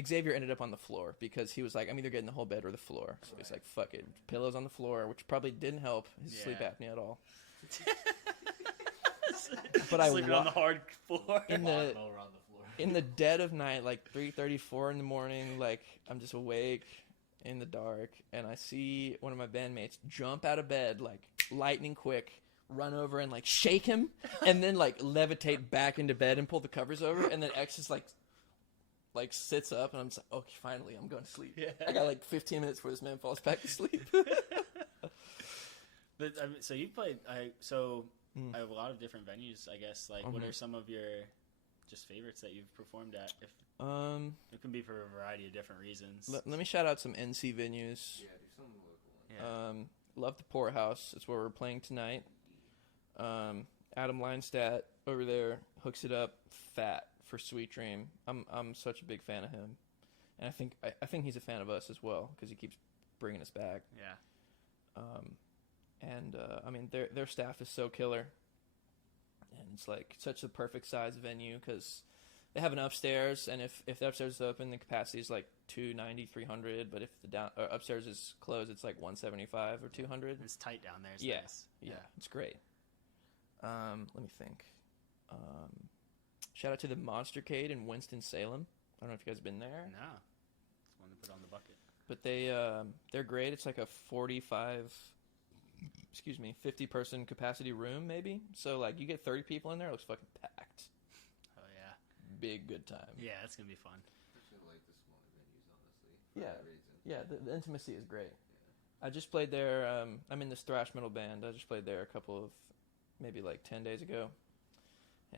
Xavier ended up on the floor because he was like, I'm either getting the whole bed or the floor. So he's like, fuck it, pillows on the floor, which probably didn't help his sleep Yeah. apnea at all. But I sleeping on the hard floor. in the Lawnmower on the floor. in the dead of night, like 3:34 in the morning, like I'm just awake in the dark, and I see one of my bandmates jump out of bed like lightning quick, run over and like shake him, and then like levitate back into bed and pull the covers over, and then X just like sits up, and I'm just like, okay, finally, I'm going to sleep. Yeah. I got like 15 minutes before this man falls back to sleep. But, I mean, so you played. I have a lot of different venues. I guess. Like, what are some of your just favorites that you've performed at? If it can be for a variety of different reasons. Let me shout out some NC venues. Yeah, do some local ones. Yeah. Love the Poorhouse. That's where we're playing tonight. Adam Leinstadt over there hooks it up fat for Sweet Dream. I'm such a big fan of him, and I think he's a fan of us as well because he keeps bringing us back. Yeah. I mean their staff is so killer, and it's like such a perfect size venue because they have an upstairs, and if the upstairs is open, the capacity is like 290, 300, but if the upstairs is closed, it's like 175 or 200. It's tight down there. It's Yeah. nice. Yeah, it's great. Let me think. Shout out to the Monstercade in Winston-Salem. I don't know if you guys have been there, No. It's one to put on the bucket. but they're great. It's like a 50 person capacity room maybe. So like you get 30 people in there, it looks fucking packed. Oh yeah. Big good time. Yeah, it's gonna be fun. I actually like the smaller venues, honestly. Yeah. For that reason. Yeah, the intimacy is great. I just played there. I'm in this thrash metal band. I just played there a couple of maybe like 10 days ago.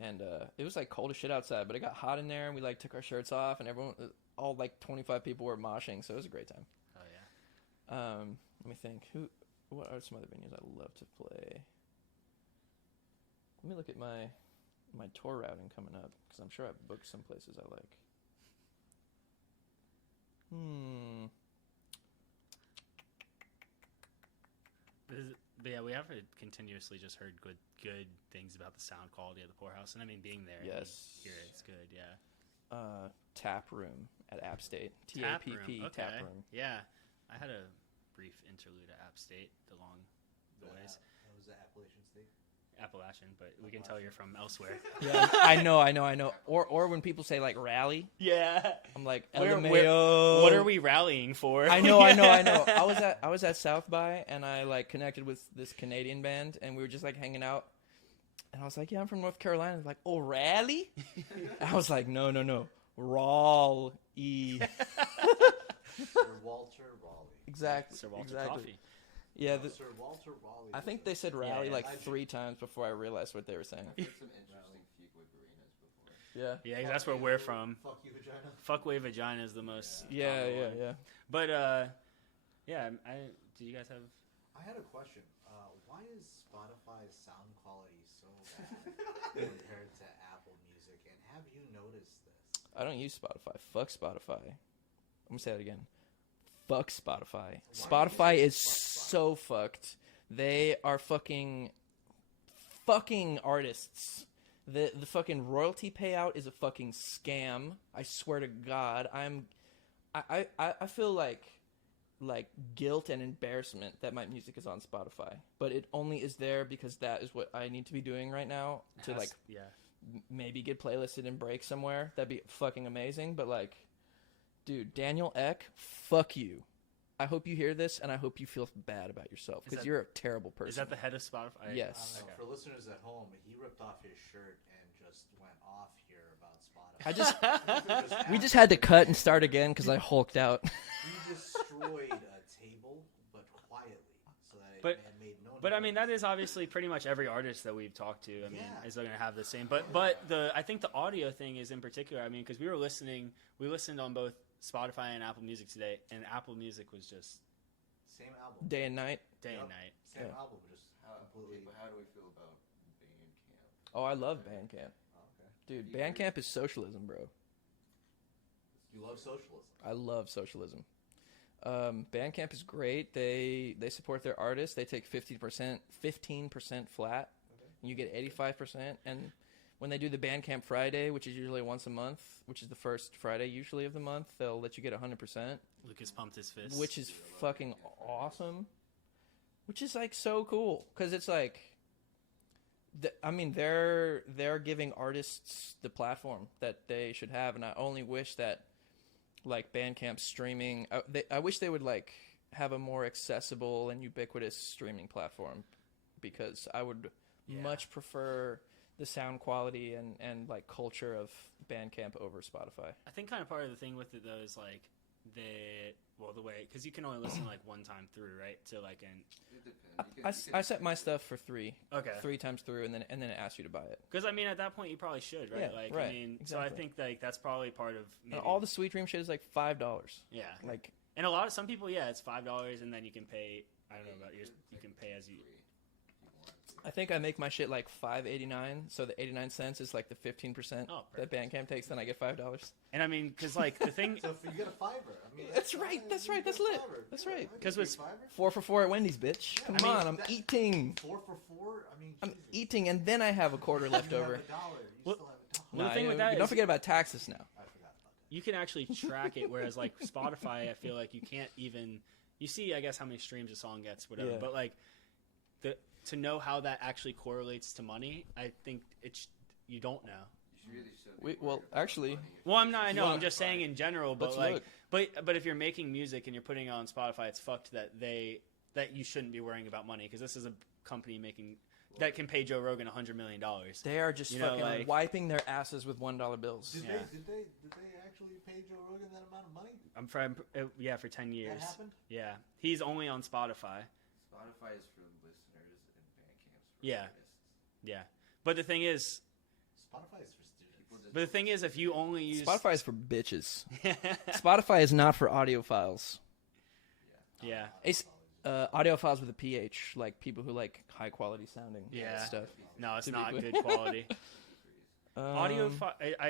And it was like cold as shit outside, but it got hot in there, and we like took our shirts off, and all like 25 people were moshing, so it was a great time. Oh yeah. Let me think. What are some other venues I love to play? Let me look at my tour routing coming up, because I'm sure I've booked some places I like. But yeah, we have continuously just heard good things about the sound quality of the Poorhouse, and I mean being there. Yes. Here it's good. Yeah. Tap Room at App State. Tap TAPP room. Tap Okay. Room. Yeah. I had a brief interlude at App State along the ways. That was the Appalachian State. Appalachian, but we can tell you're from elsewhere. Yeah, I know. Or when people say like rally, Yeah. I'm like, Where- LMAO. What are we rallying for? I know. I was at South by, and I like connected with this Canadian band, and we were just like hanging out. And I was like, yeah, I'm from North Carolina. They're like, oh, rally? I was like, no, Raleigh. Sir Walter Raleigh. Exactly. Sir Walter exactly. Coffee. Yeah, Sir Walter Raleigh. I think they said rally yeah. like 3 times before I realized what they were saying. I've heard some interesting Fuquay-Marinas before. Yeah. Yeah, 'cause that's where we're from. Fuck you, vagina. Fuckway vagina is the most. Yeah. common one. But yeah, do you guys have? I had a question. Why is Spotify's sound quality so bad compared to Apple Music? And have you noticed this? I don't use Spotify. Fuck Spotify. I'm gonna say that again. Fuck Spotify. Spotify is so fucked. They are fucking artists. The fucking royalty payout is a fucking scam. I swear to God. I feel like guilt and embarrassment that my music is on Spotify, but it only is there because that is what I need to be doing right now to like maybe get playlisted and break somewhere. That'd be fucking amazing. But like, dude, Daniel Ek, fuck you. I hope you hear this, and I hope you feel bad about yourself because you're a terrible person. Is that the head of Spotify? Yes. For listeners at home, he ripped off his shirt and just went off here about Spotify. We just had to cut and start again because I hulked out. He destroyed a table, but quietly, so that But- it made no But I noise. mean, that is obviously pretty much every artist that we've talked to. I mean, Yeah. is going to have the same. But I think the audio thing is in particular. I mean, because we listened on both Spotify and Apple Music today, and Apple Music was just Same album. Day and night. day Yep. and night. Same Yeah. album, just completely. But how do we feel about Bandcamp? Oh, I love Bandcamp. Oh, okay. Dude, Bandcamp is socialism, bro. You love socialism. I love socialism. Bandcamp is great. They support their artists. They take 15% flat. And you get 85%. And when they do the Bandcamp Friday, which is usually once a month, which is the first Friday usually of the month, they'll let you get 100%, Lucas pumped his fist. which is fucking awesome. Which is like so cool because it's like, I mean, they're giving artists the platform that they should have, and I only wish that like Bandcamp streaming, I wish they would like have a more accessible and ubiquitous streaming platform because I would much prefer the sound quality and like culture of Bandcamp over Spotify. I think kind of part of the thing with it though is like the way because you can only listen like one time through, right? To like It depends. I set my stuff for 3 okay. times through, and then it asks you to buy it. Because I mean, at that point, you probably should, right? Yeah, like, right, I mean, exactly. so I think like that's probably part of maybe, And all the Sweet Dream shit is like $5. yeah. Like, And a lot of some people, it's $5, and then you can pay. I don't know about yours. You can pay as you. I think I make my shit like $5.89, so the 89 cents is like the 15% Oh, that perfect. Bandcamp takes. Then I get $5. And I mean, because like the thing, So if you get a $5, I mean, That's right, that's you right, get that's a lit, $5. that's Yeah, right. I'll 'Cause give with you a $5. 4 for 4 at Wendy's, bitch. Come I mean, on, I'm eating. 4 for 4. I mean, I'm Jesus. eating, and then I have a quarter left You have over. $1. You Well- still have $1. Well, the thing with that don't is- forget about taxes now. I forgot about that. you can actually track it, whereas like Spotify, I feel like you can't even. You see, I guess how many streams a song gets, whatever. Yeah. But like to know how that actually correlates to money, I think you don't know. You really should be Well, worried about actually, money. Well, I'm not. I know. Look. I'm just saying in general. But Let's like, look. but if you're making music and you're putting it on Spotify, it's fucked that you shouldn't be worrying about money because this is a company that can pay Joe Rogan $100 million. They are just You know, fucking like- wiping their asses with $1 bills. Did Yeah. they actually pay Joe Rogan that amount of money? I'm for 10 years. That happened? Yeah, he's only on Spotify. Spotify is for listeners and Bandcamp's for Yeah. artists. Yeah, but the thing is, Spotify is for students. People just but the thing is, if you only use Spotify is for bitches. Spotify is not for audiophiles. yeah, It's audiophiles with a PH, like people who like high quality sounding Yeah. stuff. no, it's To be not clear. good quality. Audio, Um,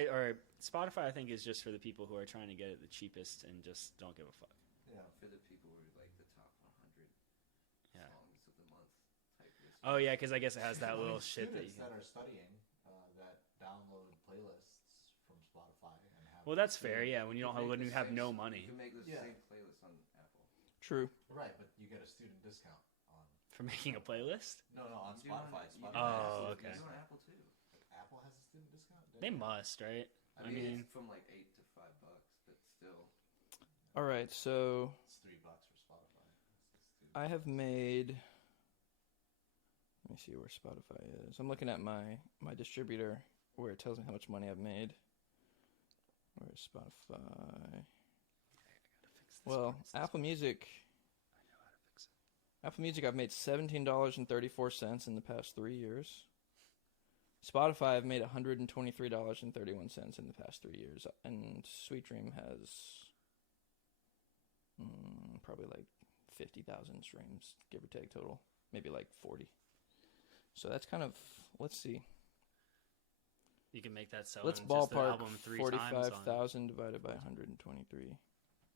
or Spotify, I think is just for the people who are trying to get it the cheapest and just don't give a fuck. Yeah. For the people who are like the top 100 Yeah. songs of the month type list. Oh yeah, because I guess it has that Only little shit that. students that are studying that download playlists from Spotify and have. Well, that's fair. Yeah, when you don't can have make the no same- money. You can make the Yeah. same playlist on Apple. True. Right, but you get a student discount on. For making a playlist? No, on You do on- Spotify. you do on Spotify. Oh, Apple. okay. You do on Apple too. Apple has a student discount. They must, right? I mean, it's from like $8 to $5, but still. All right, so It's $3 for Spotify. I have made. Let me see where Spotify is. I'm looking at my distributor where it tells me how much money I've made. Where is Spotify? Well, Apple Music. Apple Music, I've made $17.34 in the past 3 years. Spotify, I've made $123.31 in the past 3 years, and Sweet Dream has probably like 50,000 streams, give or take total, maybe like 40. So that's kind of, let's see. You can make that sell. Let's just the ballpark album 3 times on- 45,000 divided by 123,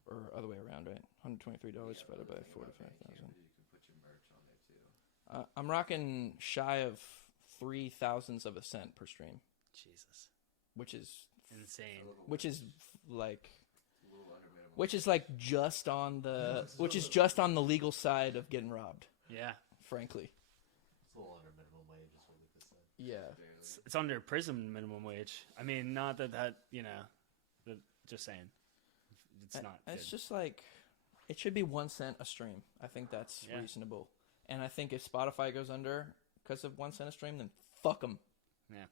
or other way around, right? $123 divided by 45,000. You can put your merch on there too. I'm rocking shy of 0.003 of a cent per stream, Jesus, which is insane. like, A little under minimum. which is like just on the legal side of getting robbed, Yeah, frankly. It's a little under minimum wage, is what Lucas said. Yeah. Barely. it's under prison minimum wage. I mean, not that but just saying, it's not. It's good. just like, it should be 1 cent a stream. I think that's Yeah. reasonable. And I think if Spotify goes under because of 1 cent a stream, then fuck them. Yeah.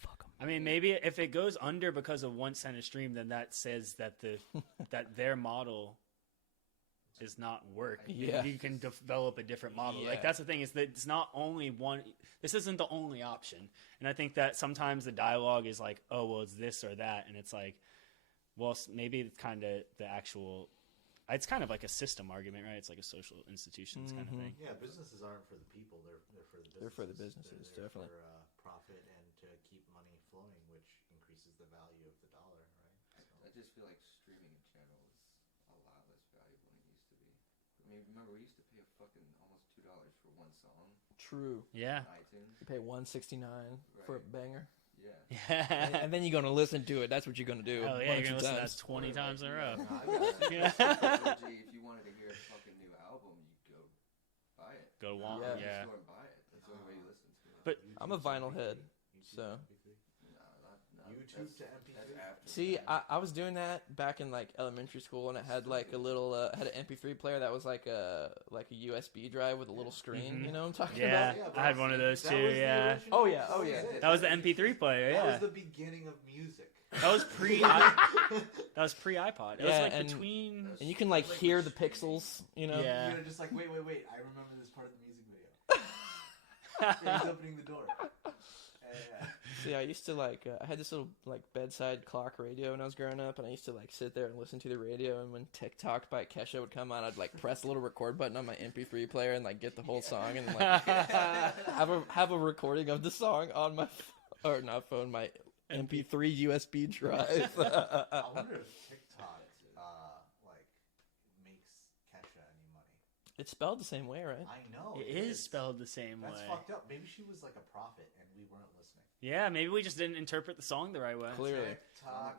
Fuck them. I mean, maybe if it goes under because of 1 cent a stream, then that says that that their model is not working. Yeah. You can develop a different model. Yeah. Like, that's the thing, is that it's not only one. This isn't the only option. And I think that sometimes the dialogue is like, oh, well, it's this or that, and it's like, well, maybe it's kind of the actual. It's kind of like a system argument, right? It's like a social institutions kind of thing. Yeah, businesses aren't for the people; they're for the businesses. They're for the businesses, They're definitely. for profit and to keep money flowing, which increases the value of the dollar, right? I just feel like streaming in general is a lot less valuable than it used to be. I mean, remember we used to pay a fucking almost $2 for one song True. Yeah. on iTunes. You pay $1.69 for a Right. banger. Yeah. Yeah. And then you're going to listen to it. That's what you're going to do. Oh, a yeah, bunch you're of going to listen to times. that 20 times in a row. Yeah. If you wanted to hear a fucking new album, you go buy it. Go to Walmart. Yeah. Go to the Yeah. store and buy it. That's the only way you listen to it. But I'm a vinyl head, so. No, YouTube to that's MP3. after. See, I was doing that back in like elementary school, and it had like a little had an MP3 player that was like a USB drive with a little screen. Mhm. You know what I'm talking yeah, about? I had one of those That too. was the Yeah. original- Oh, yeah, oh, yeah. it. That was the MP3 player. That Yeah. was the beginning of music. That was pre. That was pre iPod. It was Yeah, like and- between. And you can like hear the pixels. You know? Yeah. You're just like, wait. I remember this part of the music video. Yeah, he's opening the door. Yeah. See, I used to like I had this little like bedside clock radio when I was growing up, and I used to like sit there and listen to the radio. And when TikTok by Kesha would come on, I'd like press the little record button on my MP3 player and like get the whole song and like have a recording of the song on my or not phone, my MP3 USB drive. I wonder if TikTok like makes Kesha any money. It's spelled the same way, right? I know It is spelled the same That's way. fucked up. Maybe she was like a prophet and we weren't listening. Yeah, maybe we just didn't interpret the song the right way. Clearly. TikTok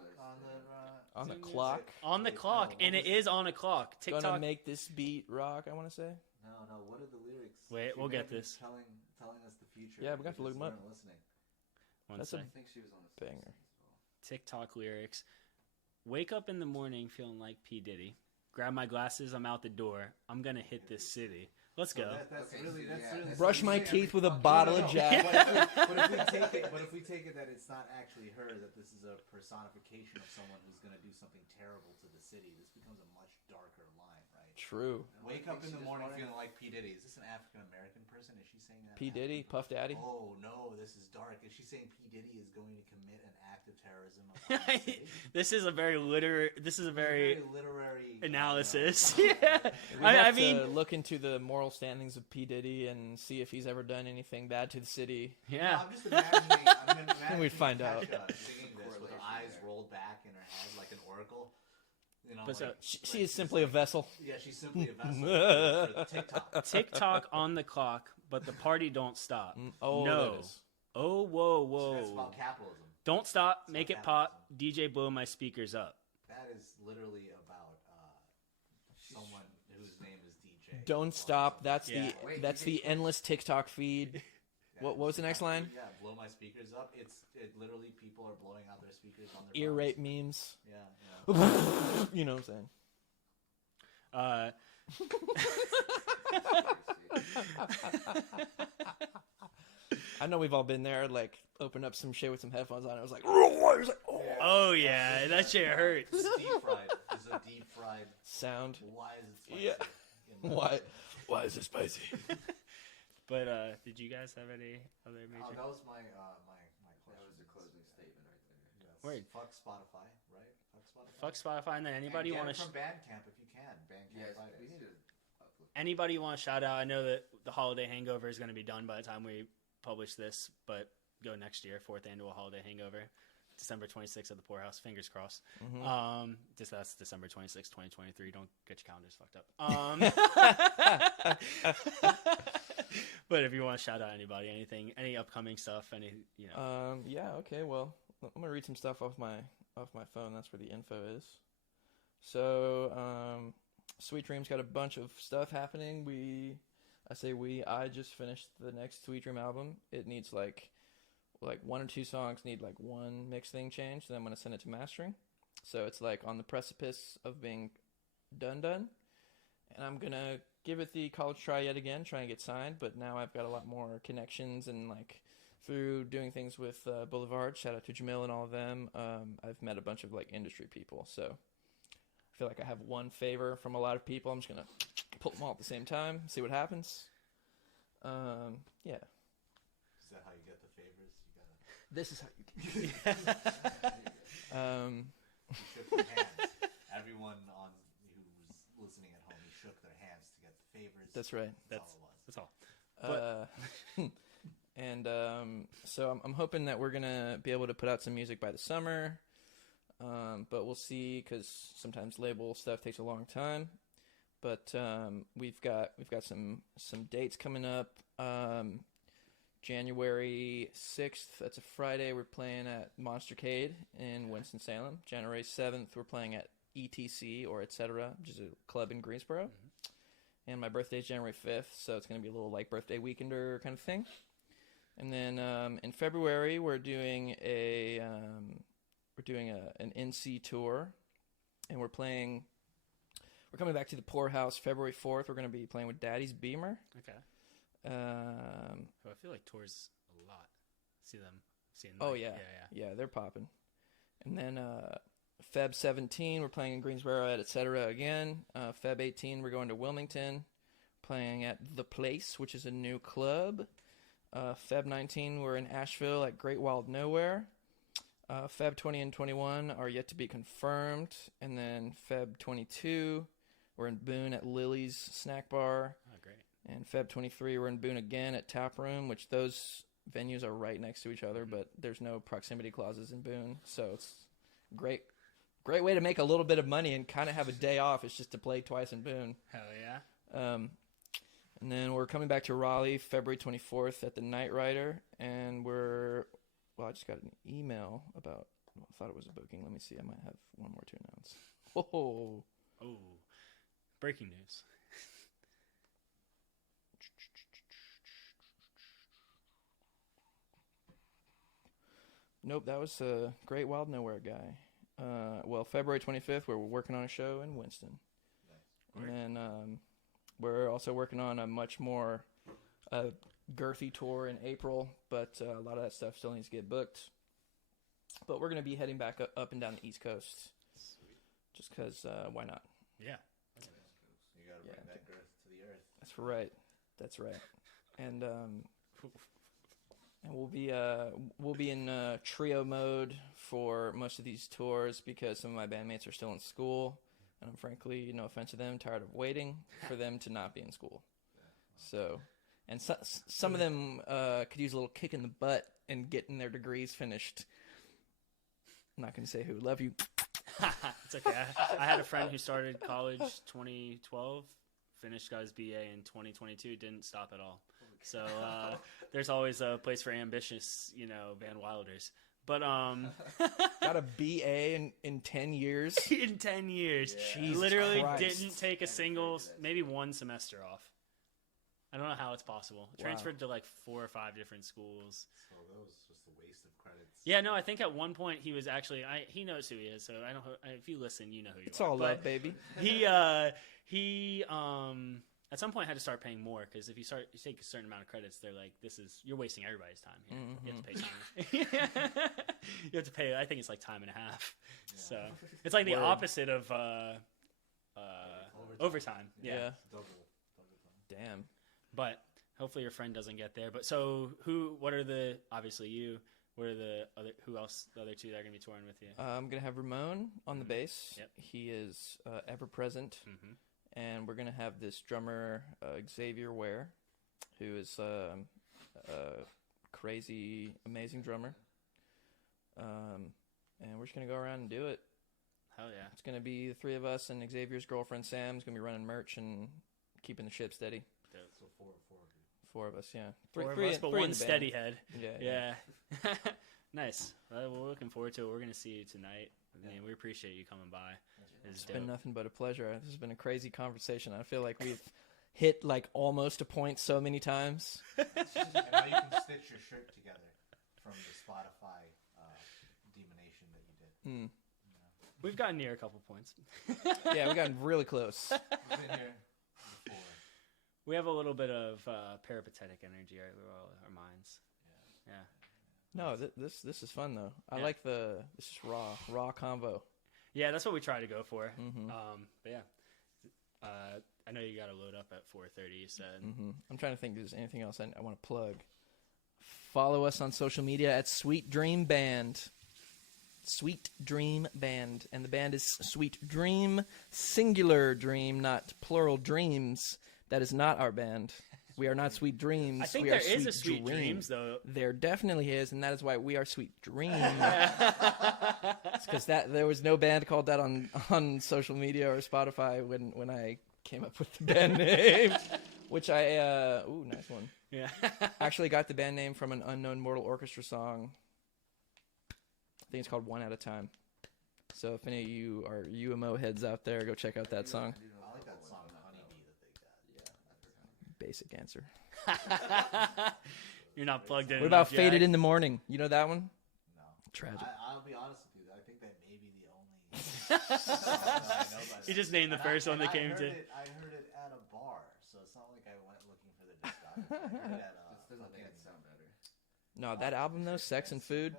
On the music. clock. On the clock, and it is on a clock. Gonna TikTok. make this beat rock, I want to say. No. What are the lyrics? Wait, She we'll may get have been this. Telling us the future. Yeah, we got to look because 'em up. we weren't listening. One That's sec. I think she was on the Banger. Simpsons as well. TikTok lyrics. Wake up in the morning feeling like P. Diddy. Grab my glasses, I'm out the door. I'm gonna hit this city. Let's go. That's Okay, really so that's yeah, really that's Brush my Yeah, teeth with a fucking- bottle No, of no, Jack. But if we take it that it's not actually her, that this is a personification of someone who's going to do something terrible to the city, this becomes a much darker line, right? True. Wake up in the morning feeling like P. Diddy. Is this an African American person? Is she saying that? P. Diddy, Puff Daddy. Oh no, this is dark. Is she saying P. Diddy is going to commit an act of terrorism upon the city? This is a very Very literary analysis. you know. Yeah. We I have mean, to look into the moral standings of P. Diddy and see if he's ever done anything bad to the city. yeah. I'm just imagining. We'd find out. Kesha singing this with her Correlation eyes there. rolled back in her head like an oracle. You know, But so- like, She is simply a vessel. Yeah, she's simply a vessel for TikTok. TikTok on the clock, but the party don't stop. Oh, No. that is. Oh, whoa, That's whoa. about capitalism. Don't stop. It's Make it about pop. DJ, blow my speakers up. That is literally about someone who's Don't stop. That's Yeah. that's the endless TikTok feed. What was the next line? Yeah, blow my speakers up. It literally people are blowing out their speakers on their Ear phones. rape memes. Yeah. You know what I'm saying? I know we've all been there. Like, opened up some shit with some headphones on. I was like, Oh yeah, that shit hurts. It's deep fried. It's a deep fried sound. Why is it spicy? Yeah. Why is it spicy? But did you guys have any other major? That was my That was the closing statement right there. Yes. Word. Fuck Spotify, right? Fuck Spotify, and then anybody want want from Bandcamp if you can. Bandcamp Yes, Fridays. we need to uplift. anybody want to shout out? I know that the holiday hangover is going to be done by the time we publish this, but go next year, 4th annual holiday hangover, December 26th at the Poorhouse. Fingers crossed. Mm-hmm. That's December 26th, 2023. Don't get your calendars fucked up. But if you want to shout out anybody, anything, any upcoming stuff, any, you know. Yeah. Okay. Well, I'm gonna read some stuff off my phone. That's where the info is. So, Sweet Dream's got a bunch of stuff happening. I just finished the next Sweet Dream album. It needs like one or two songs need like one mix thing changed, and I'm gonna send it to mastering. So it's like on the precipice of being done, and I'm gonna give it the college try yet again, try and get signed. But now I've got a lot more connections, and like through doing things with Boulevards, shout out to Jamil and all of them. I've met a bunch of like industry people, so I feel like I have one favor from a lot of people. I'm just gonna pull them all at the same time, see what happens. Yeah. Is that how you get the favors? You gotta. This is how you get You shook their hands. Everyone who was listening at home, you shook their hands to get the favors. That's right. That's all it was. That's all. And so I'm hoping that we're gonna be able to put out some music by the summer, but we'll see, because sometimes label stuff takes a long time. But we've got some dates coming up. January 6th, that's a Friday, we're playing at Monstercade in Winston-Salem. January 7th, we're playing at ETC, or Etc., which is a club in Greensboro. Mm-hmm. And my birthday is January 5th, so it's going to be a little like birthday weekender kind of thing. And then in February, we're doing an NC tour, and we're coming back to the Poorhouse February 4th. We're going to be playing with Daddy's Beamer. Okay. I feel like tours a lot. Seeing them. Oh yeah, they're popping. And then Feb 17, we're playing in Greensboro at Etc. again. Feb 18, we're going to Wilmington, playing at The Place, which is a new club. Feb 19, we're in Asheville at Great Wild Nowhere. Feb 20 and 21 are yet to be confirmed. And then Feb 22, we're in Boone at Lily's Snack Bar. Oh, great. And Feb 23, we're in Boone again at Tap Room, which those venues are right next to each other, but there's no proximity clauses in Boone. So it's great way to make a little bit of money and kind of have a day off. It's just to play twice in Boone. Hell yeah. And then we're coming back to Raleigh February 24th at the Night Rider. And I just got an email about, I thought it was a booking. Let me see. I might have one more to announce. Oh. Breaking news. Nope, that was a Great Wild Nowhere guy. February 25th, we're working on a show in Winston. Nice. And then we're also working on a much more girthy tour in April, but a lot of that stuff still needs to get booked. But we're going to be heading back up and down the East Coast. Sweet. Just because, why not? Yeah. You gotta bring that girth to the earth. That's right. And we'll be in trio mode for most of these tours, because some of my bandmates are still in school, and I'm frankly, no offense to them, tired of waiting for them to not be in school. So, and some of them could use a little kick in the butt and getting their degrees finished. I'm not going to say who. Love you. It's okay. I had a friend who started college 2012, finished got his BA in 2022, didn't stop at all. So there's always a place for ambitious, Van Wilders. But Got a BA in 10 years. in 10 years, Jesus literally Christ. didn't take a single, maybe one semester off. I don't know how it's possible. Wow. Transferred to like 4 or 5 different schools. So that was just a waste of credits. Yeah, no, I think at one point he was actually. He knows who he is, so I don't. If you listen, you know who you It's are. all But love, baby. He at some point had to start paying more because if you take a certain amount of credits, they're like, you're wasting everybody's time here. You have to pay time. You have to pay. I think it's like time and a half. Yeah. So it's like the Word. opposite of overtime. Yeah. Double time. Damn. But hopefully your friend doesn't get there. But so what are the, obviously you, what are the other, who else, the other two that are going to be touring with you? I'm going to have Ramon on the bass. Yep. He is ever present. Mm-hmm. And we're going to have this drummer, Xavier Ware, who is a crazy, amazing drummer. And we're just going to go around and do it. Hell yeah. It's going to be the three of us and Xavier's girlfriend, Sam's going to be running merch and keeping the ship steady. So four of you. 4 of us, yeah. Four of three us, in- but three in one the band. steady head. Yeah. Yeah. Nice. Well, we're looking forward to it. We're going to see you tonight. I mean, we appreciate you coming by. It's been nothing but a pleasure. This has been a crazy conversation. I feel like we've hit like almost a point so many times. And now you can stitch your shirt together from the Spotify demonation that you did. We've gotten near a couple points. Yeah, we've gotten really close. We've been here before. We have a little bit of peripatetic energy our minds. Yeah. No, this is fun though. I Yeah. like this is raw convo. Yeah, that's what we try to go for. Mhm. But yeah. I know you got to load up at 4:30, you said. I'm trying to think if there's anything else I want to plug. Follow us on social media at Sweet Dream Band. Sweet Dream Band. And the band is Sweet Dream, singular dream, not plural dreams. That is not our band. We are not Sweet Dreams. I think we there are is a Sweet Sweet Dreams, though. There definitely is, and that is why we are Sweet Dream. Because there was no band called that on social media or Spotify when I came up with the band name, which nice one. Yeah. Actually got the band name from an Unknown Mortal Orchestra song. I think it's called One at a Time. So if any of you are UMO heads out there, go check out that song. I like that song, Honeybee, that they got. Basic answer. You're not plugged in. What about enough, Faded Jack. in the Morning? You know that one? No. Tragic. I'll be honest with you. I think that may be the only song that I know by You them. just named the And first one that I came heard to. I heard it at a bar, so it's not like I went looking for the discography. I heard it at a This doesn't make it sound better. No, that album though, Sex and Food,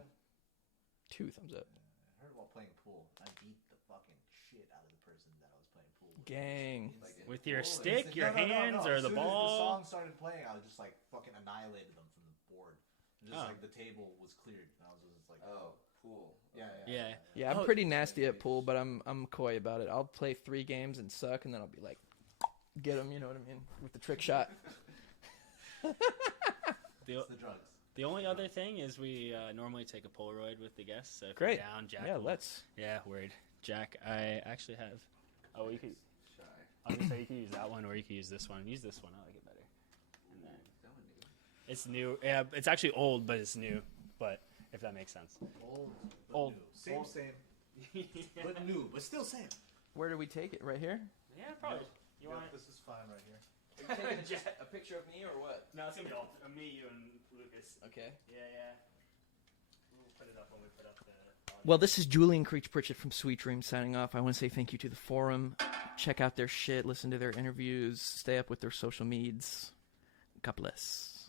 2 thumbs up. I heard it while playing pool. I beat the fucking shit out of the person that I was playing pool with. Gang. Instantly. With your Instantly. stick, your hands, or As the soon as the ball? song started playing, I was just like fucking annihilated them from the board. Just Oh. like the table was cleared, and I was just like, Oh, pool. Yeah. Yeah, I'm Oh. pretty nasty at pool, but I'm coy about it. I'll play 3 games and suck, and then I'll be like, get them, you know what I mean, with the trick shot. It's the drugs. The only other thing is we normally take a Polaroid with the guests. So if Great. you're down, Jack. Yeah, will- let's. Yeah, word. Jack, I actually have. Oh, you could. Shy. I was gonna say you can use that one or you can use this one. Use this one. I like it better. And then That one new. it's new. Yeah, it's actually old, but it's new. But if that makes sense. Old, but Old. new. Same, Old. same, but new, but still same. Where do we take it? Right here? Yeah, probably. You Yep, want it? this is fine right here. Are you taking a picture of me or what? No, it's gonna be all me, you, and Lucas. Okay. Yeah. We'll put it up when we put up the. Well, this is Julian Creech-Pritchett from Sweet Dreams signing off. I want to say thank you to the forum. Check out their shit, listen to their interviews, stay up with their social meds. God bless.